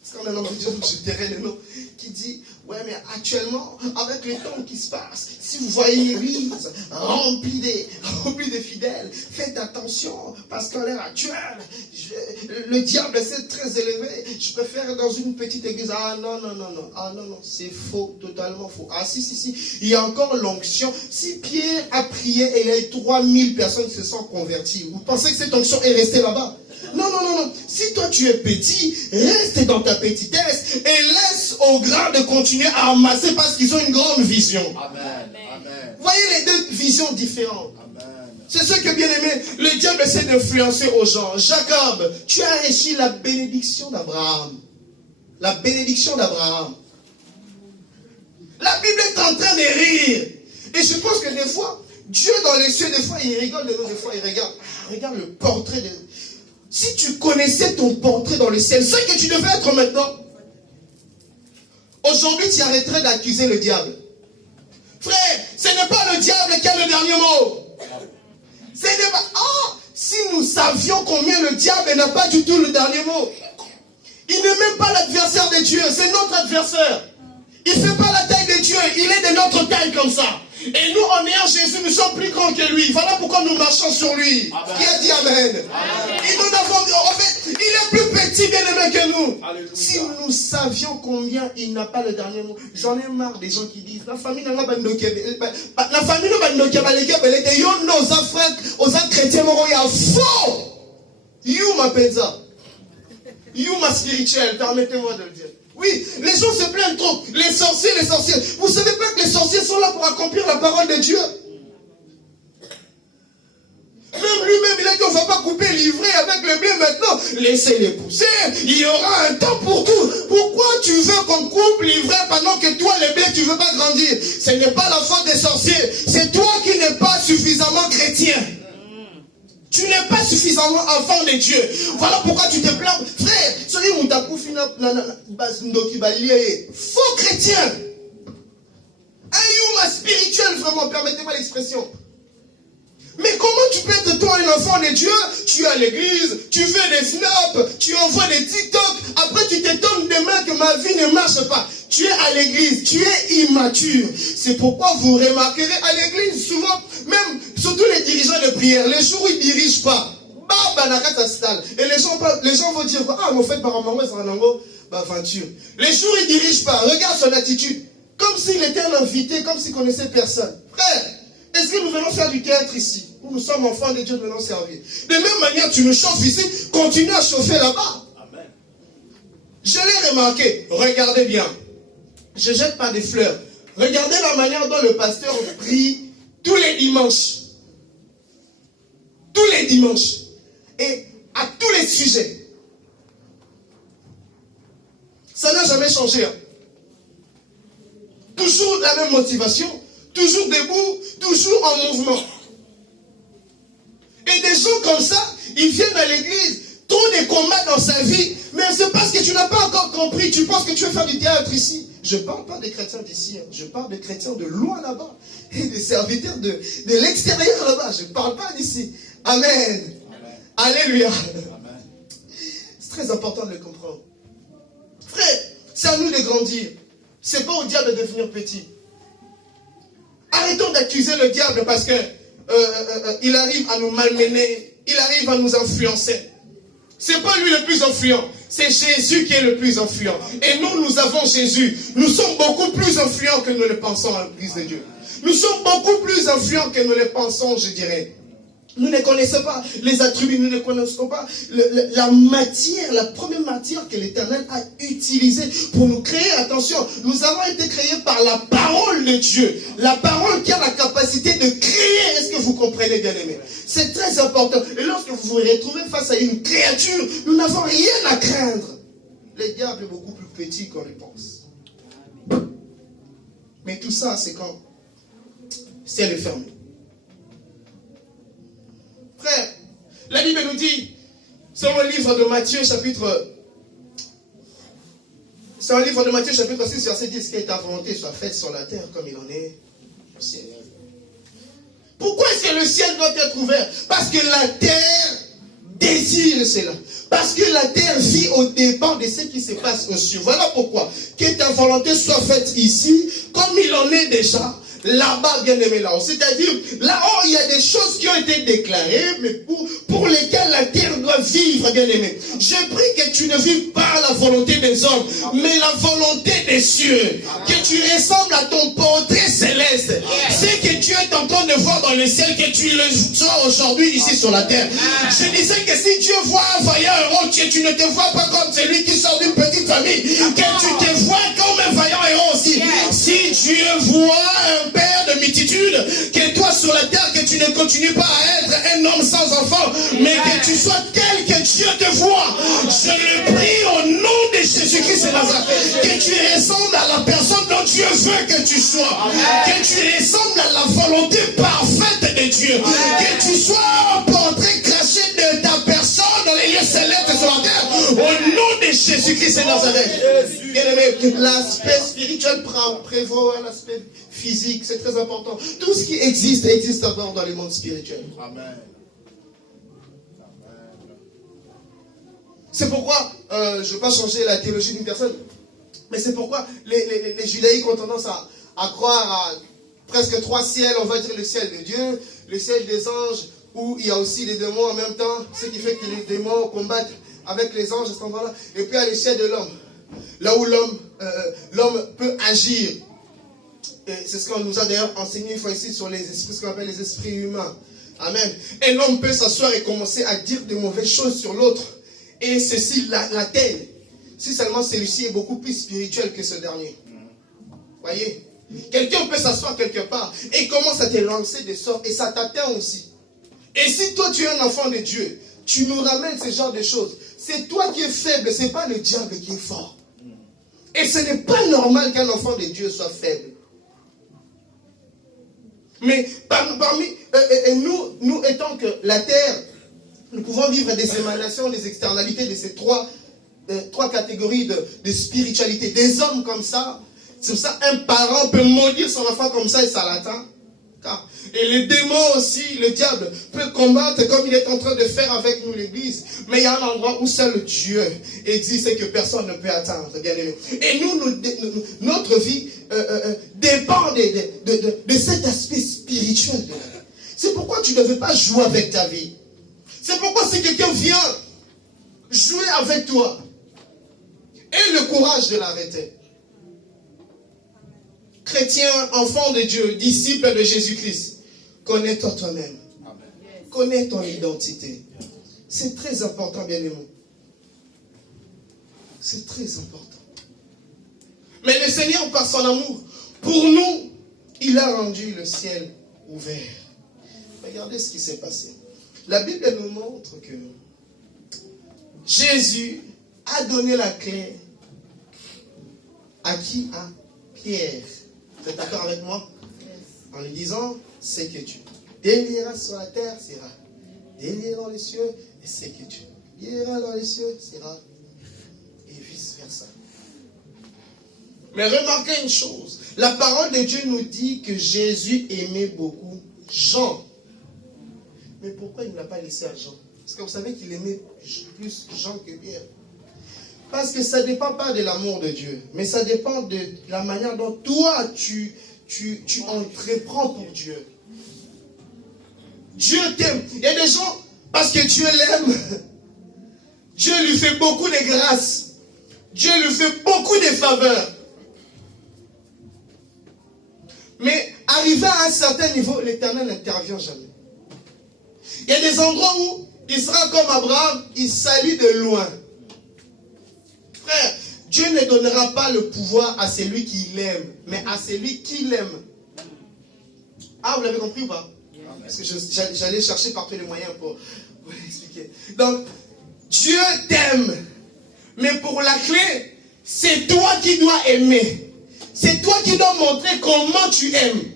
Parce qu'on a un homme de Dieu, je tairai le nom, qui dit, ouais, mais actuellement, avec le temps qui se passe, si vous voyez l'église remplie de fidèles, faites attention, parce qu'à l'heure actuelle, le diable est très élevé, je préfère dans une petite église. Ah non, c'est faux, totalement faux. Ah si, il y a encore l'onction. Si Pierre a prié et il y a eu 3000 personnes qui se sont converties, vous pensez que cette onction est restée là-bas? Non. Si toi tu es petit, reste dans ta petitesse et laisse aux grands de continuer à amasser parce qu'ils ont une grande vision. Amen. Vous voyez les deux visions différentes. C'est ce que, bien aimé, le diable essaie d'influencer aux gens. Jacob, tu as reçu la bénédiction d'Abraham. La bénédiction d'Abraham. La Bible est en train de rire. Et je pense que des fois, Dieu dans les cieux, des fois il rigole de nous, des fois il regarde. Regarde le portrait de... Si tu connaissais ton portrait dans le ciel, ce que tu devais être maintenant, aujourd'hui tu arrêterais d'accuser le diable. Frère, ce n'est pas le diable qui a le dernier mot. Ce n'est pas... si nous savions combien le diable n'a pas du tout le dernier mot. Il n'est même pas l'adversaire de Dieu, c'est notre adversaire. Il ne fait pas la taille de Dieu, il est de notre taille comme ça. Et nous, en ayant Jésus, nous sommes plus grands que lui. Voilà pourquoi nous marchons sur lui. Amen. Qui a dit Amen? Et nous avons, en fait, il est plus petit, bien aimé que nous. Alléluia. Si nous savions combien il n'a pas le dernier mot. J'en ai marre des gens qui disent la famille n'a pas de la famille n'a pas de yo nos frères, aux chrétiens, il y a faux. You m'appelle ça. You ma spirituel, permettez-moi de le dire. Oui, les gens se plaignent trop. Les sorciers. Vous savez pas que les sorciers sont là pour accomplir la parole de Dieu? Même lui-même, il a dit on ne va pas couper l'ivraie avec le blé maintenant. Laissez-les pousser. Il y aura un temps pour tout. Pourquoi tu veux qu'on coupe l'ivraie pendant que toi, le blé, tu ne veux pas grandir? Ce n'est pas la faute des sorciers. C'est toi qui n'es pas suffisamment chrétien. Tu n'es pas suffisamment enfant de Dieu. Voilà pourquoi tu te plains. Frère, faux chrétien. Un yuma spirituel, vraiment, permettez-moi l'expression. Mais comment tu peux être toi un enfant de Dieu? Tu es à l'église, tu fais des snaps, tu envoies des TikTok, après tu t'étonnes demain que ma vie ne marche pas. Tu es à l'église, tu es immature. C'est pourquoi vous remarquerez à l'église, souvent, même, surtout les dirigeants de prière, les jours où ils ne dirigent pas, et les gens vont dire, ah, mais en fait, par aventure. Les jours où ils ne dirigent pas, regarde son attitude, comme s'il était un invité, comme s'il connaissait personne. Frère, est-ce que nous venons faire du théâtre ici? Où nous sommes enfants de Dieu, nous venons servir. De même manière, tu nous chauffes ici, continue à chauffer là-bas. Amen. Je l'ai remarqué, regardez bien. Je ne jette pas des fleurs. Regardez la manière dont le pasteur prie tous les dimanches. Tous les dimanches. Et à tous les sujets. Ça n'a jamais changé. Hein. Toujours la même motivation. Toujours debout, toujours en mouvement. Et des gens comme ça, ils viennent à l'église, trop de combats dans sa vie, mais c'est parce que tu n'as pas encore compris, tu penses que tu veux faire du théâtre ici. Je ne parle pas des chrétiens d'ici, hein. Je parle des chrétiens de loin là-bas, et des serviteurs de l'extérieur là-bas, je ne parle pas d'ici. Amen. Amen. Alléluia. Amen. C'est très important de le comprendre. Frère, c'est à nous de grandir. C'est pas au diable de devenir petit. Arrêtons d'accuser le diable parce que il arrive à nous malmener, il arrive à nous influencer. C'est pas lui le plus influent, c'est Jésus qui est le plus influent. Et nous avons Jésus. Nous sommes beaucoup plus influents que nous le pensons à l'Église de Dieu. Nous sommes beaucoup plus influents que nous le pensons, je dirais. Nous ne connaissons pas les attributs, nous ne connaissons pas la matière, la première matière que l'Éternel a utilisée pour nous créer. Attention, nous avons été créés par la parole de Dieu. La parole qui a la capacité de créer. Est-ce que vous comprenez, bien aimé? C'est très important. Et lorsque vous vous retrouvez face à une créature, nous n'avons rien à craindre. Le diable est beaucoup plus petit qu'on le pense. Mais tout ça, c'est quand ciel est fermé. Frère, la Bible nous dit, c'est un livre de Matthieu chapitre 6, verset 10, que ta volonté soit faite sur la terre comme il en est au ciel. Pourquoi est-ce que le ciel doit être ouvert? Parce que la terre désire cela. Parce que la terre vit au dépens de ce qui se passe au ciel. Voilà pourquoi. Que ta volonté soit faite ici, comme il en est déjà là-bas, bien aimé, là-haut. C'est-à-dire, là-haut, il y a des choses qui ont été déclarées, mais pour lesquelles la terre doit vivre, bien aimé. Je prie que tu ne vives pas la volonté des hommes, mais la volonté des cieux. Que tu ressembles à ton portrait céleste. C'est que Dieu est en train de voir dans le ciel, que tu le sois aujourd'hui ici sur la terre. Je disais que si Dieu voit un vaillant héros, tu ne te vois pas comme celui qui sort d'une petite famille, que tu te vois comme un vaillant héros aussi. Si Dieu voit un père de multitude, que toi sur la terre, que tu ne continues pas à être un homme sans enfant, mais que tu sois tel que Dieu te voit. Je le prie au nom de Jésus-Christ de Nazareth, que tu ressembles à la personne dont Dieu veut que tu sois, que tu ressembles à la volonté parfaite de Dieu, que tu sois un portrait craché de ta personne dans les lieux célestes sur la terre, au nom de Jésus-Christ de Nazareth. Bien-aimé, l'aspect spirituel prévaut à l'aspect physique, c'est très important. Tout ce qui existe d'abord dans le monde spirituel. Amen. C'est pourquoi, je ne veux pas changer la théologie d'une personne, mais c'est pourquoi les judaïques ont tendance à croire à presque 3 ciels, on va dire le ciel de Dieu, le ciel des anges, où il y a aussi des démons en même temps, ce qui fait que les démons combattent avec les anges à cet endroit-là, et puis il y a le ciel de l'homme, là où l'homme peut agir. Et c'est ce qu'on nous a d'ailleurs enseigné une fois ici sur les esprits, ce qu'on appelle les esprits humains. Amen. Et l'homme peut s'asseoir et commencer à dire de mauvaises choses sur l'autre. Et ceci l'atteigne. Si seulement celui-ci est beaucoup plus spirituel que ce dernier. Voyez? Quelqu'un peut s'asseoir quelque part et commence à te lancer des sorts et ça t'atteint aussi. Et si toi tu es un enfant de Dieu, tu nous ramènes ce genre de choses. C'est toi qui es faible, c'est pas le diable qui est fort. Et ce n'est pas normal qu'un enfant de Dieu soit faible. Mais parmi nous étant que la terre, nous pouvons vivre des émanations, des externalités de ces trois catégories de spiritualité. Des hommes comme ça, c'est pour ça un parent peut maudire son enfant comme ça et ça l'atteint. Et les démons aussi, le diable peut combattre comme il est en train de faire avec nous l'église. Mais il y a un endroit où seul Dieu existe et que personne ne peut atteindre, bien aimé. Et notre vie dépend de cet aspect spirituel. C'est pourquoi tu ne veux pas jouer avec ta vie. C'est pourquoi si quelqu'un vient jouer avec toi, aie le courage de l'arrêter. Chrétien, enfant de Dieu, disciple de Jésus-Christ, connais-toi toi-même. Connais ton identité. C'est très important, bien aimé. C'est très important. Mais le Seigneur, par son amour, pour nous, il a rendu le ciel ouvert. Regardez ce qui s'est passé. La Bible nous montre que Jésus a donné la clé à qui? À Pierre. Vous êtes d'accord avec moi? En lui disant, c'est que tu délieras sur la terre, sera délié dans les cieux, et c'est que tu liras dans les cieux, sera, et vice versa. Mais remarquez une chose, la parole de Dieu nous dit que Jésus aimait beaucoup Jean. Mais pourquoi il ne l'a pas laissé à Jean? Parce que vous savez qu'il aimait plus Jean que Pierre. Parce que ça ne dépend pas de l'amour de Dieu, mais ça dépend de la manière dont toi tu entreprends pour Dieu. Dieu t'aime. Il y a des gens, parce que Dieu l'aime, Dieu lui fait beaucoup de grâces. Dieu lui fait beaucoup de faveurs. Mais arrivé à un certain niveau, l'Éternel n'intervient jamais. Il y a des endroits où il sera comme Abraham, il salue de loin. Frère, Dieu ne donnera pas le pouvoir à celui qui l'aime, mais à celui qui l'aime. Ah, vous l'avez compris ou pas? Parce que j'allais chercher partout les moyens pour l'expliquer. Donc, Dieu t'aime. Mais pour la clé, c'est toi qui dois aimer. C'est toi qui dois montrer comment tu aimes.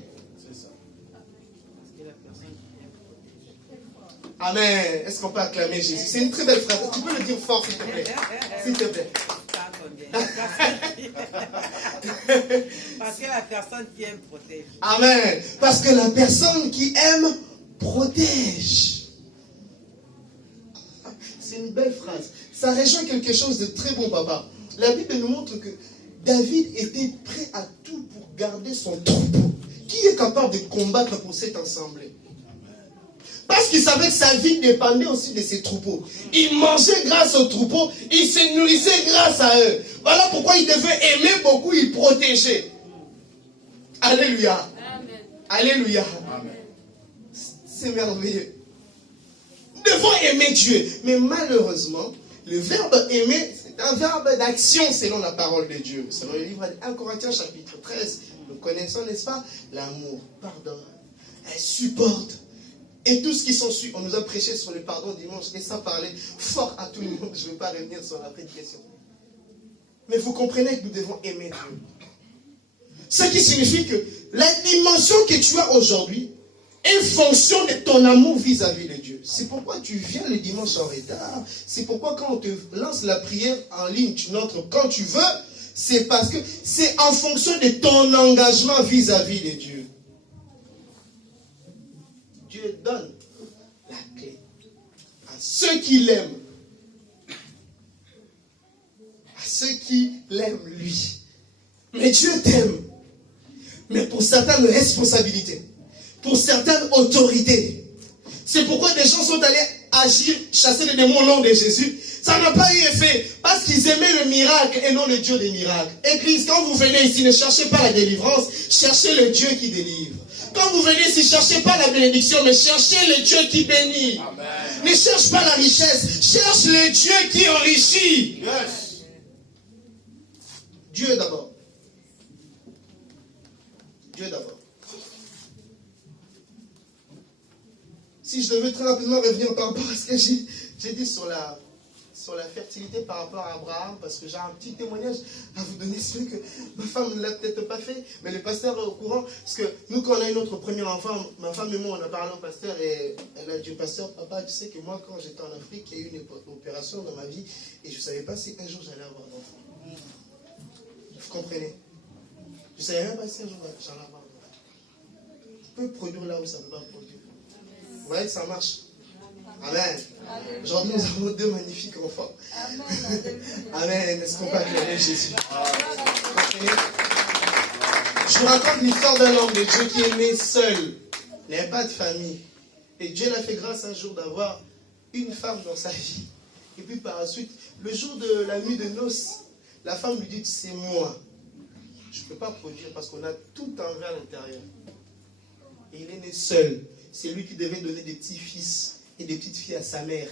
Amen. Est-ce qu'on peut acclamer Jésus? C'est une très belle phrase. Tu peux le dire fort, s'il te plaît. S'il te plaît. Parce que la personne qui aime protège. Amen. Parce que la personne qui aime protège. C'est une belle phrase. Ça rejoint quelque chose de très bon, papa. La Bible nous montre que David était prêt à tout pour garder son troupeau. Qui est capable de combattre pour cette assemblée? Parce qu'il savait que sa vie dépendait aussi de ses troupeaux. Il mangeait grâce aux troupeaux, il se nourrissait grâce à eux. Voilà pourquoi il devait aimer beaucoup, il protégeait. Alléluia. Amen. Alléluia. Amen. C'est merveilleux. Nous devons aimer Dieu. Mais malheureusement, le verbe aimer, c'est un verbe d'action selon la parole de Dieu. Selon le livre de 1 Corinthiens chapitre 13, nous connaissons, n'est-ce pas, l'amour, pardon, elle supporte. Et tout ce qui s'ensuit, on nous a prêché sur le pardon dimanche, et ça parlait fort à tout le monde. Je ne vais pas revenir sur la prédication. Mais vous comprenez que nous devons aimer Dieu. Ce qui signifie que la dimension que tu as aujourd'hui est fonction de ton amour vis-à-vis de Dieu. C'est pourquoi tu viens le dimanche en retard. C'est pourquoi quand on te lance la prière en ligne, tu n'entres quand tu veux. C'est parce que c'est en fonction de ton engagement vis-à-vis de Dieu. Dieu donne la clé à ceux qui l'aiment. À ceux qui l'aiment lui. Mais Dieu t'aime. Mais pour certaines responsabilités, pour certaines autorités. C'est pourquoi des gens sont allés agir, chasser les démons au nom de Jésus. Ça n'a pas eu effet. Parce qu'ils aimaient le miracle et non le Dieu des miracles. Église, quand vous venez ici, ne cherchez pas la délivrance, cherchez le Dieu qui délivre. Quand vous venez ici, ne cherchez pas la bénédiction, mais cherchez le Dieu qui bénit. Amen. Ne cherche pas la richesse, cherche le Dieu qui enrichit. Yes. Dieu d'abord. Dieu d'abord. Si je devais très rapidement revenir par rapport à ce que j'ai dit sur la fertilité par rapport à Abraham, parce que j'ai un petit témoignage à vous donner, celui que ma femme ne l'a peut-être pas fait, mais le pasteur est au courant, parce que nous, quand on a eu notre premier enfant, ma femme et moi, on a parlé au pasteur, et elle a dit au pasteur, papa, tu sais que moi, quand j'étais en Afrique, il y a eu une opération dans ma vie, et je ne savais pas si un jour j'allais avoir un enfant. Vous comprenez? Je ne savais même pas si un jour j'allais avoir un enfant. Tu peux produire là où ça ne peut pas produire. Vous voyez que ça marche? Amen. Aujourd'hui, nous avons deux magnifiques enfants. Amen. Amen. Est-ce qu'on peut acclamer Jésus? Je vous raconte l'histoire d'un homme de Dieu qui est né seul. Il n'avait pas de famille. Et Dieu l'a fait grâce un jour d'avoir une femme dans sa vie. Et puis par la suite, le jour de la nuit de noces, la femme lui dit, c'est moi. Je ne peux pas produire parce qu'on a tout enlevé à l'intérieur. Et il est né seul. C'est lui qui devait donner des petits-fils et des petites filles à sa mère.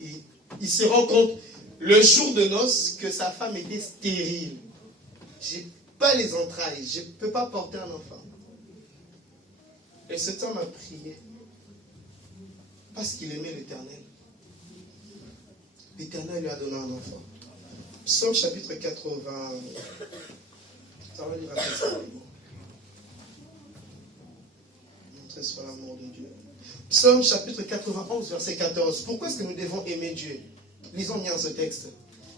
Et il se rend compte, le jour de noces, que sa femme était stérile. Je n'ai pas les entrailles, je ne peux pas porter un enfant. Et cet homme a prié, parce qu'il aimait l'Éternel. L'Éternel lui a donné un enfant. Psaume chapitre 80. Ça va lire après ça. Montrer sur l'amour de Dieu. Psaume chapitre 91, verset 14. Pourquoi est-ce que nous devons aimer Dieu? Lisons bien ce texte.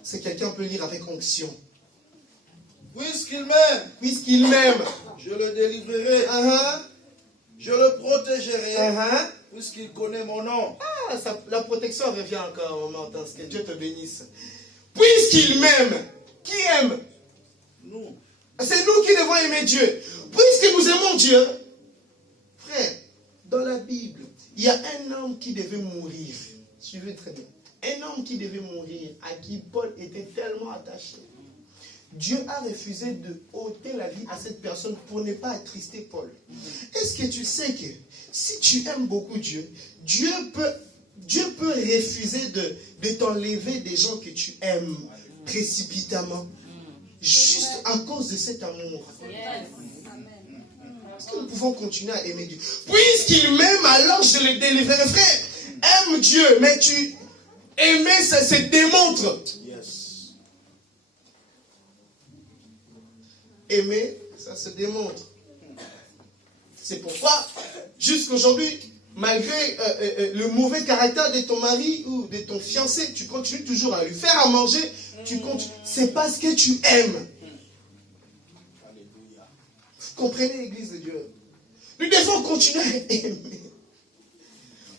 C'est quelqu'un peut lire avec onction. Puisqu'il m'aime, je le délivrerai. Je le protégerai. Puisqu'il connaît mon nom. Ah, la protection revient encore au moment. Que Dieu te bénisse. Puisqu'il m'aime, qui aime? Nous. C'est nous qui devons aimer Dieu. Puisque nous aimons Dieu, frère, dans la Bible, il y a un homme qui devait mourir. Suivez très bien. Un homme qui devait mourir, à qui Paul était tellement attaché. Dieu a refusé de ôter la vie à cette personne pour ne pas attrister Paul. Est-ce que tu sais que si tu aimes beaucoup Dieu, Dieu peut refuser de t'enlever des gens que tu aimes précipitamment, juste à cause de cet amour? Est-ce que nous pouvons continuer à aimer Dieu? Puisqu'il m'aime, alors je le délivrerai. Frère, aime Dieu, mais aimer, ça se démontre. Aimer, ça se démontre. C'est pourquoi, jusqu'aujourd'hui, malgré le mauvais caractère de ton mari ou de ton fiancé, tu continues toujours à lui faire à manger, c'est parce que tu aimes. Vous comprenez, l'Église de Dieu? Nous devons continuer à aimer.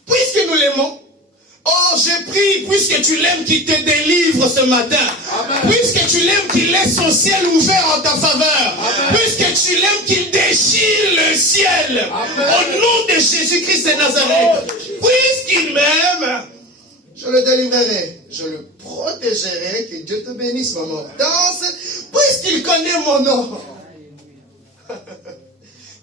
Puisque nous l'aimons, oh, je prie, puisque tu l'aimes, qu'il te délivre ce matin. Amen. Puisque tu l'aimes, qu'il laisse son ciel ouvert en ta faveur. Amen. Puisque tu l'aimes, qu'il déchire le ciel. Amen. Au nom de Jésus-Christ de Nazareth. Puisqu'il m'aime, je le délivrerai. Je le protégerai. Que Dieu te bénisse, maman. Danse, puisqu'il connaît mon nom.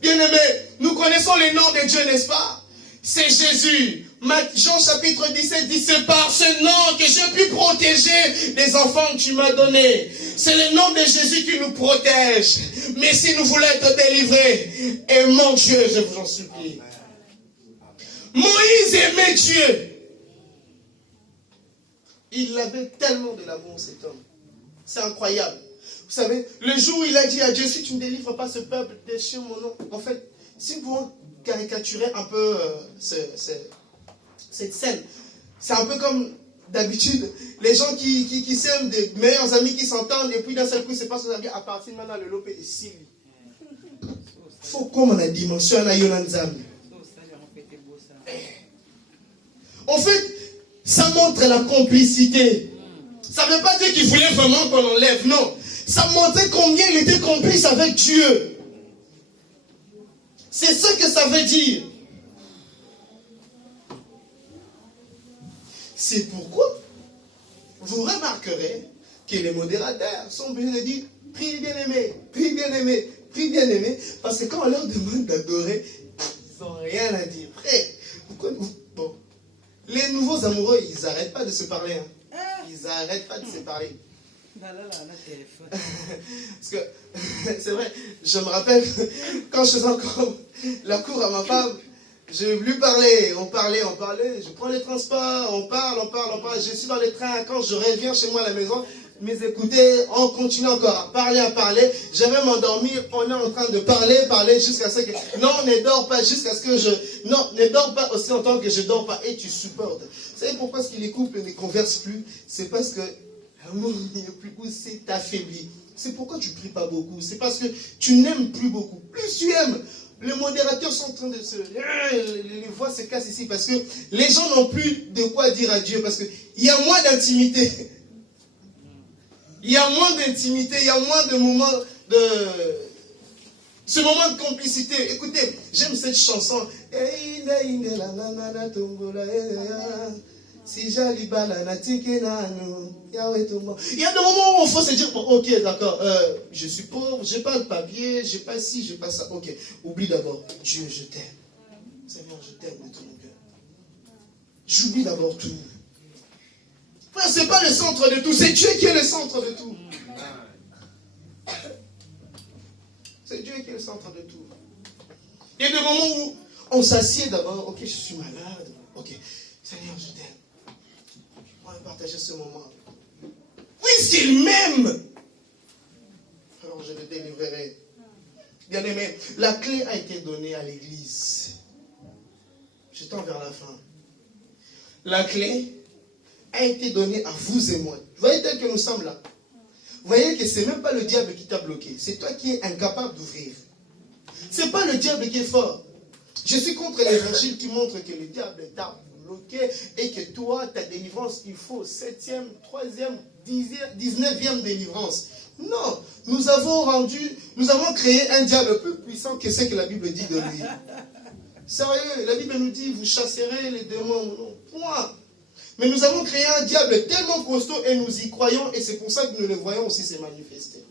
Bien-aimés, nous connaissons le nom de Dieu, n'est-ce pas? C'est Jésus. Jean chapitre 17 dit, c'est par ce nom que j'ai pu protéger les enfants que tu m'as donnés. C'est le nom de Jésus qui nous protège. Mais si nous voulons être délivrés, aimons Dieu, je vous en supplie. Moïse aimait Dieu. Il avait tellement de l'amour, cet homme. C'est incroyable. Vous savez, le jour où il a dit à Dieu, si tu ne délivres pas ce peuple, déchire mon nom. En fait, si nous pouvons caricaturer un peu cette scène, c'est un peu comme d'habitude, les gens qui s'aiment, des meilleurs amis qui s'entendent, et puis d'un seul coup, c'est pas ce que à partir de maintenant, le lopé est ici. Faut comme on a dimension à Yonanzam. En fait, ça montre la complicité. Ça ne veut pas dire qu'il voulait vraiment qu'on enlève, non. Ça montrait combien il était complice avec Dieu. C'est ce que ça veut dire. C'est pourquoi vous remarquerez que les modérateurs sont obligés de dire « Prie bien-aimé, prie bien-aimé, prie bien-aimé » parce que quand on leur demande d'adorer, ils n'ont rien à dire. Frère, bon, les nouveaux amoureux, ils n'arrêtent pas de se parler. Hein. Ils n'arrêtent pas de se parler. Parce que, c'est vrai, je me rappelle, quand je faisais encore la cour à ma femme, je lui parlais, on parlait, je prends les transports, on parle, je suis dans les trains, quand je reviens chez moi à la maison, mes écouteurs, on continue encore à parler, je vais m'endormir, on est en train de parler jusqu'à ce que, non, ne dors pas jusqu'à ce que ne dors pas aussi longtemps que je dors pas, et tu supportes. Vous savez pourquoi est-ce que les couples ne conversent plus? C'est parce que l'amour n'y est plus, ou c'est affaibli. C'est pourquoi tu ne pries pas beaucoup. C'est parce que tu n'aimes plus beaucoup. Plus tu aimes, les modérateurs sont en train de se... Les voix se cassent ici parce que les gens n'ont plus de quoi dire à Dieu. Parce qu'il y a moins d'intimité. Il y a moins d'intimité, il y a moins de moments de... Ce moment de complicité. Écoutez, j'aime cette chanson. Si j'alibala natike nanu, il y a des moments où il faut se dire, bon, ok, d'accord, je suis pauvre, j'ai pas le papier, j'ai pas ci, j'ai pas ça. Ok, oublie d'abord, Dieu, je t'aime. Seigneur, je t'aime de tout mon cœur. J'oublie d'abord tout. Frère, c'est pas le centre de tout, c'est Dieu qui est le centre de tout. C'est Dieu qui est le centre de tout. Il y a des moments où on s'assied d'abord, ok, je suis malade, ok, Seigneur, je t'aime. On va partager ce moment. Puisqu'il m'aime, alors je le délivrerai. Bien aimé, la clé a été donnée à l'église. Je tends vers la fin. La clé a été donnée à vous et moi. Vous voyez tel que nous sommes là. Vous voyez que ce n'est même pas le diable qui t'a bloqué. C'est toi qui es incapable d'ouvrir. Ce n'est pas le diable qui est fort. Je suis contre l'évangile qui montre que le diable t'a bloqué et que toi, ta délivrance, il faut 7e, 3e, 19e délivrance. Non, nous avons créé un diable plus puissant que ce que la Bible dit de lui. Sérieux, la Bible nous dit, vous chasserez les démons. Non, point. Mais nous avons créé un diable tellement costaud et nous y croyons et c'est pour ça que nous le voyons aussi se manifester.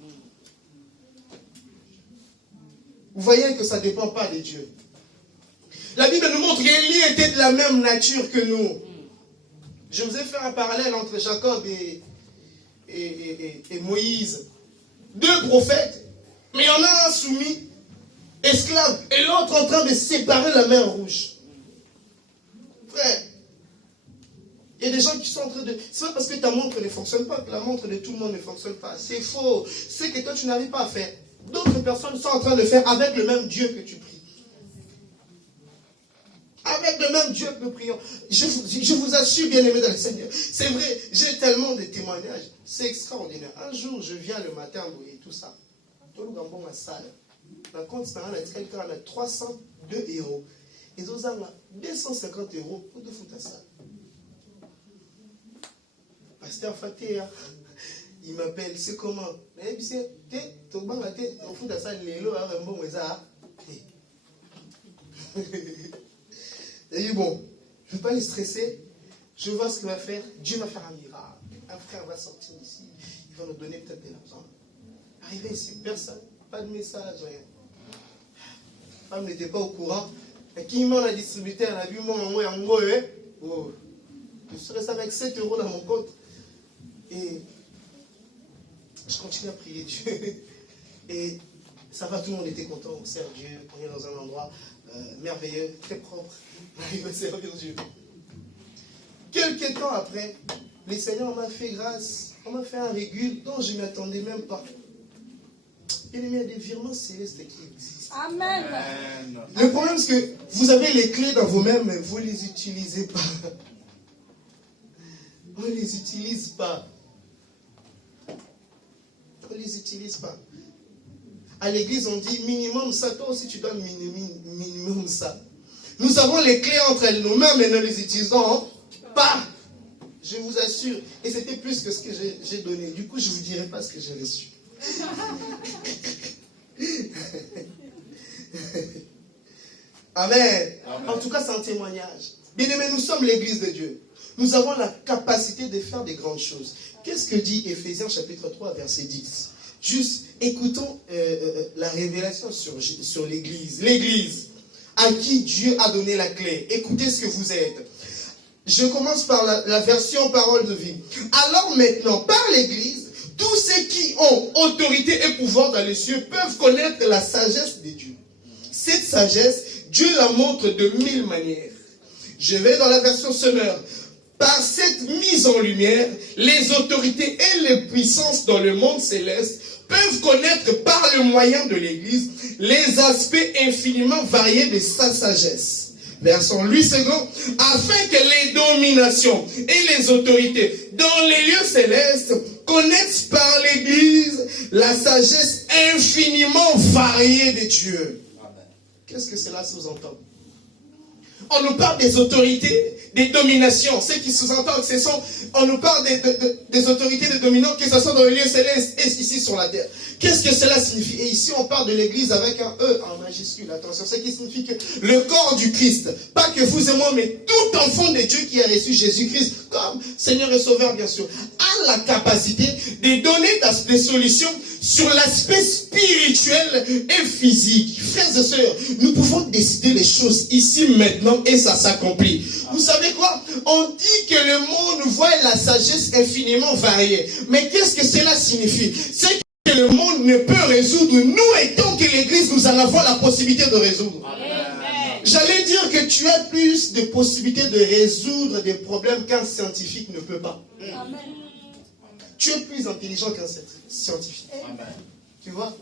Vous voyez que ça ne dépend pas de Dieu. La Bible nous montre qu'Élie était de la même nature que nous. Je vous ai fait un parallèle entre Jacob et Moïse. Deux prophètes, mais il y en a un soumis, esclave, et l'autre en train de séparer la mer rouge. Frère, il y a des gens qui sont en train de... C'est pas parce que ta montre ne fonctionne pas que la montre de tout le monde ne fonctionne pas. C'est faux. C'est que toi tu n'arrives pas à faire. D'autres personnes sont en train de faire avec le même Dieu que tu pries. Avec le même Dieu que nous prions. Je vous assure, bien aimé dans le Seigneur, c'est vrai, j'ai tellement de témoignages, c'est extraordinaire. Un jour, je viens le matin et tout ça. Tout le monde dans ma salle. Dans le compte, on a 302 euros. Ils ont 250 euros pour de foutre à ça. Pasteur Fatéa, il m'appelle, c'est comment? Mais il dit, tu fout à ça, les lots, un bon, et bon, je ne veux pas les stresser. Je vois ce qu'il va faire. Dieu va faire un miracle. Un frère va sortir ici. Il va nous donner peut-être de l'argent. Arrivé ici, personne. Pas de message, rien. La femme n'était pas au courant. Et qui m'a distribué, elle a vu mon en oh. Je serais ça avec 7 euros dans mon compte. Et je continue à prier Dieu. Et ça va, tout le monde était content. On sert Dieu. On est dans un endroit merveilleux, très propre. On arrive à servir Dieu. Quelques temps après, le Seigneur m'a fait grâce. On m'a fait un régule dont je ne m'attendais même pas. Il y a des virements célestes qui existent. Amen. Le problème, c'est que vous avez les clés dans vos mains, mais vous ne les utilisez pas. On ne les utilise pas. On ne les utilise pas. À l'église, on dit minimum ça. Toi aussi, tu dois minimum ça. Nous avons les clés entre nos mains, mais ne les utilisons pas. Je vous assure. Et c'était plus que ce que j'ai donné. Du coup, je ne vous dirai pas ce que j'ai reçu. Amen. Amen. En tout cas, c'est un témoignage. Bien aimé, nous sommes l'église de Dieu. Nous avons la capacité de faire des grandes choses. Qu'est-ce que dit Éphésiens chapitre 3, verset 10? Juste, écoutons la révélation sur l'église. L'église à qui Dieu a donné la clé. Écoutez ce que vous êtes. Je commence par la version parole de vie. Alors maintenant, par l'église, tous ceux qui ont autorité et pouvoir dans les cieux peuvent connaître la sagesse de Dieu. Cette sagesse, Dieu la montre de 1000 manières. Je vais dans la version Semeur. Par cette mise en lumière, les autorités et les puissances dans le monde céleste peuvent connaître par le moyen de l'Église les aspects infiniment variés de sa sagesse. Version Louis II, afin que les dominations et les autorités dans les lieux célestes connaissent par l'Église la sagesse infiniment variée de Dieu. Qu'est-ce que cela sous-entend? On nous parle des autorités, des dominations. Ce qui sous-entend, on nous parle des autorités, des dominants, que ce soit dans le lieu céleste et ici sur la terre. Qu'est-ce que cela signifie? Et ici, on parle de l'église avec un E en majuscule. Attention, ce qui signifie que le corps du Christ, pas que vous et moi, mais tout enfant de Dieu qui a reçu Jésus-Christ comme Seigneur et Sauveur, bien sûr, a la capacité de donner des solutions sur l'aspect spirituel et physique. Frères et sœurs, nous pouvons décider les choses ici, maintenant, et ça s'accomplit. Vous savez quoi? On dit que le monde voit la sagesse infiniment variée. Mais qu'est-ce que cela signifie? C'est que le monde ne peut résoudre. Nous, étant que l'Église, nous en avons la possibilité de résoudre. Amen. J'allais dire que tu as plus de possibilités de résoudre des problèmes qu'un scientifique ne peut pas. Amen. Tu es plus intelligent qu'un scientifique. Amen. Tu vois?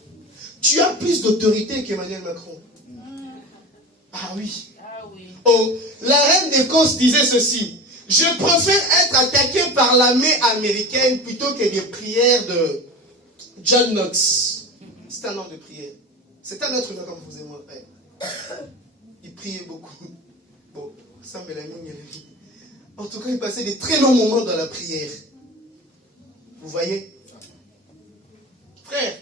Tu as plus d'autorité qu'Emmanuel Macron. Ah oui. Oh, la reine d'Écosse disait ceci: je préfère être attaqué par l'armée américaine plutôt que des prières de John Knox. C'est un homme de prière. C'est un autre homme comme vous et moi. Il priait beaucoup. Bon, ça me l'a mis. En tout cas, il passait des très longs moments dans la prière. Vous voyez? Frère,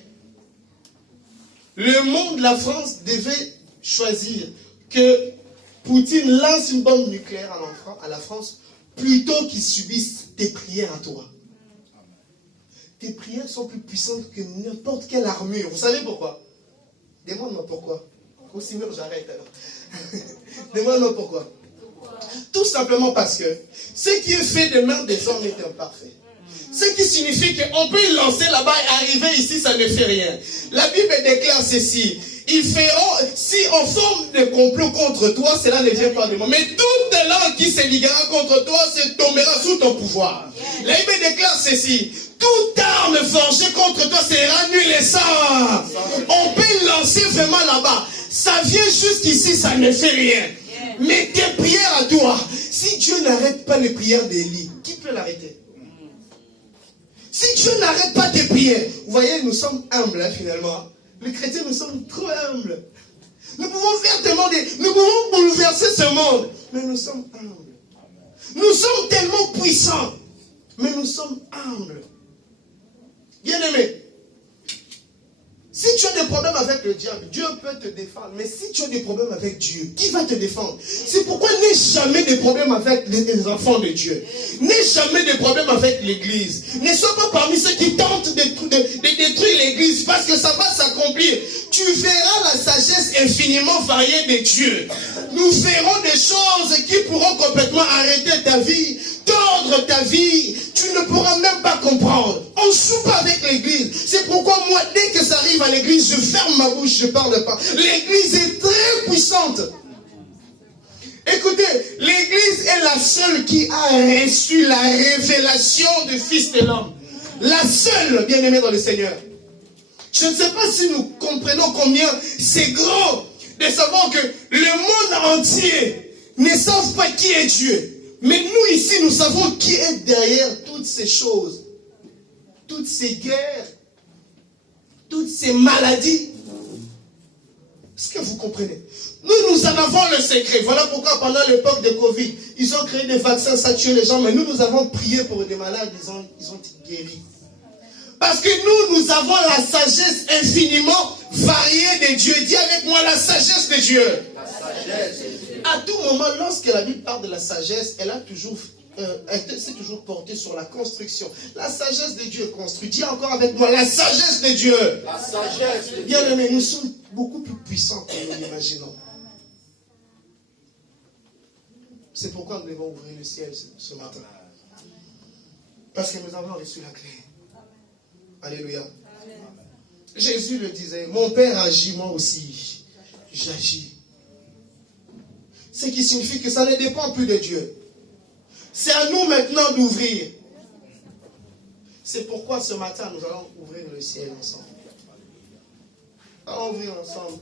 le monde, la France, devait choisir que Poutine lance une bombe nucléaire à la France plutôt qu'il subisse tes prières à toi. Tes prières sont plus puissantes que n'importe quelle armure. Vous savez pourquoi? Demande-moi pourquoi. Aussi même j'arrête alors. Demande-moi pourquoi. Tout simplement parce que ce qui est fait de main des hommes est imparfait. Ce qui signifie qu'on peut lancer là-bas et arriver ici, ça ne fait rien. La Bible déclare ceci: ils feront, si on forme des complots contre toi, cela ne vient pas de moi. Mais toute langue qui se liguera contre toi, se tombera sous ton pouvoir. La Bible déclare ceci: toute arme forgée contre toi sera nulle et sans. On peut lancer vraiment là-bas. Ça vient jusqu'ici, ça ne fait rien. Mais tes prières à toi, si Dieu n'arrête pas les prières d'Élie, qui peut l'arrêter? Si Dieu n'arrête pas tes prières, vous voyez, nous sommes humbles finalement. Les chrétiens, nous sommes trop humbles. Nous pouvons faire tellement nous pouvons bouleverser ce monde, mais nous sommes humbles. Nous sommes tellement puissants, mais nous sommes humbles. Bien-aimé, si tu as des problèmes avec le diable, Dieu peut te défendre. Mais si tu as des problèmes avec Dieu, qui va te défendre? C'est pourquoi n'aie jamais des problèmes avec les enfants de Dieu. N'aie jamais des problèmes avec l'église. Ne sois pas parmi ceux qui tentent de détruire l'église, parce que ça va s'accomplir. Tu verras la sagesse infiniment variée de Dieu. Nous ferons des choses qui pourront complètement arrêter ta vie, tordre ta vie. Tu ne pourras même pas comprendre. On ne joue pas avec l'église. C'est pourquoi moi, dès que ça arrive à l'église, je ferme ma bouche, je ne parle pas. L'église est très puissante. Écoutez, l'église est la seule qui a reçu la révélation du Fils de l'homme. La seule, bien-aimée dans le Seigneur. Je ne sais pas si nous comprenons combien c'est grand de savoir que le monde entier ne savent pas qui est Dieu. Mais nous ici, nous savons qui est derrière toutes ces choses. Toutes ces guerres. Toutes ces maladies. Est-ce que vous comprenez? Nous en avons le secret. Voilà pourquoi pendant l'époque de Covid, ils ont créé des vaccins, ça tue les gens. Mais nous avons prié pour des malades, ils ont guéri. Parce que nous avons la sagesse infiniment variée de Dieu. Dis avec moi la sagesse de Dieu. La sagesse de Dieu. À tout moment, lorsque la Bible parle de la sagesse, elle s'est toujours portée sur la construction. La sagesse de Dieu construit. Dis encore avec moi, la sagesse de Dieu. La sagesse de Dieu. Bien aimé, nous sommes beaucoup plus puissants que nous l'imaginons. C'est pourquoi nous devons ouvrir le ciel ce matin. Parce que nous avons reçu la clé. Alléluia. Amen. Jésus le disait, mon Père agit, moi aussi, j'agis. Ce qui signifie que ça ne dépend plus de Dieu. C'est à nous maintenant d'ouvrir. C'est pourquoi ce matin, nous allons ouvrir le ciel ensemble. Allons ouvrir ensemble.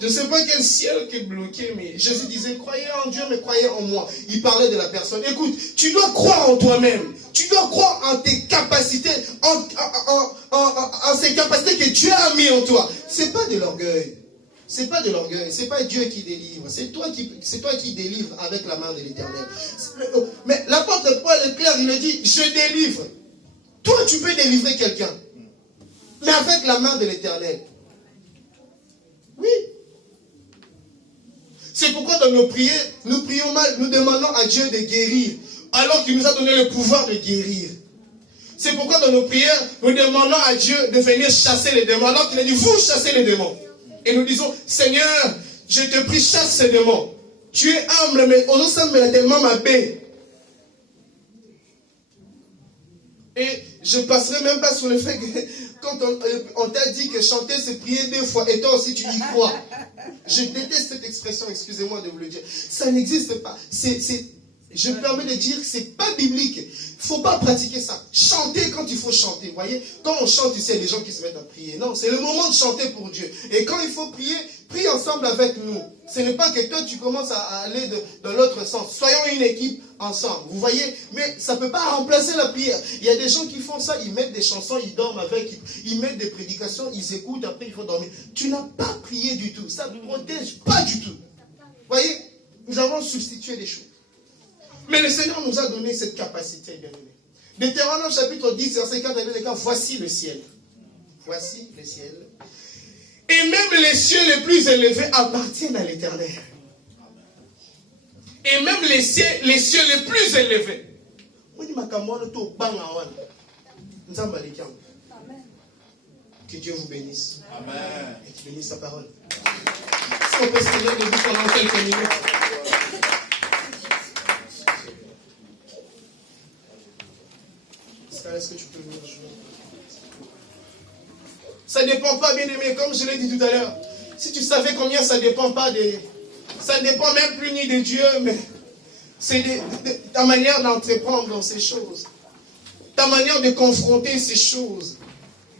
Je ne sais pas quel ciel qui est bloqué, mais Jésus disait, croyez en Dieu, mais croyez en moi. Il parlait de la personne. Écoute, tu dois croire en toi-même. Tu dois croire en tes capacités, en ces capacités que Dieu a mis en toi. C'est pas de l'orgueil. C'est pas de l'orgueil. C'est pas Dieu qui délivre. C'est toi qui délivre avec la main de l'Éternel. Mais l'apôtre Paul est clair, il le dit, je délivre. Toi, tu peux délivrer quelqu'un. Mais avec la main de l'Éternel. Oui. C'est pourquoi dans nos prières, nous prions mal, nous demandons à Dieu de guérir, alors qu'il nous a donné le pouvoir de guérir. C'est pourquoi dans nos prières, nous demandons à Dieu de venir chasser les démons, alors qu'il a dit, vous chassez les démons. Et nous disons, Seigneur, je te prie, chasse ces démons. Tu es humble, mais on nous tellement ma paix. Et je ne passerai même pas sur le fait que quand on t'a dit que chanter c'est prier 2 fois, et toi aussi tu y crois. Je déteste cette expression, excusez-moi de vous le dire. Ça n'existe pas. Je me permets de dire que ce n'est pas biblique. Il ne faut pas pratiquer ça. Chanter quand il faut chanter. Vous voyez, quand on chante ici, il y a des gens qui se mettent à prier. Non, c'est le moment de chanter pour Dieu. Et quand il faut prier, prie ensemble avec nous. Ce n'est pas que toi tu commences à aller dans l'autre sens. Soyons une équipe ensemble. Vous voyez, mais ça ne peut pas remplacer la prière. Il y a des gens qui font ça, ils mettent des chansons, ils dorment avec, ils mettent des prédications, ils écoutent, après il faut dormir. Tu n'as pas prié du tout. Ça ne protège pas du tout. Vous voyez, nous avons substitué des choses. Mais le Seigneur nous a donné cette capacité, bien aimé. Deutéronome chapitre 10, verset 4 et 5, voici le ciel. Voici le ciel. Et même les cieux les plus élevés appartiennent à l'Éternel. Et même les cieux les plus élevés. Que Dieu vous bénisse. Amen. Et qu'il bénisse sa parole. Est-ce qu'on peut se lever debout pendant quelques minutes? Est-ce que tu peux venir jouer? Ça ne dépend pas, bien aimé, comme je l'ai dit tout à l'heure. Si tu savais combien ça ne dépend pas ça ne dépend même plus ni de Dieu, mais c'est ta manière d'entreprendre dans ces choses. Ta manière de confronter ces choses.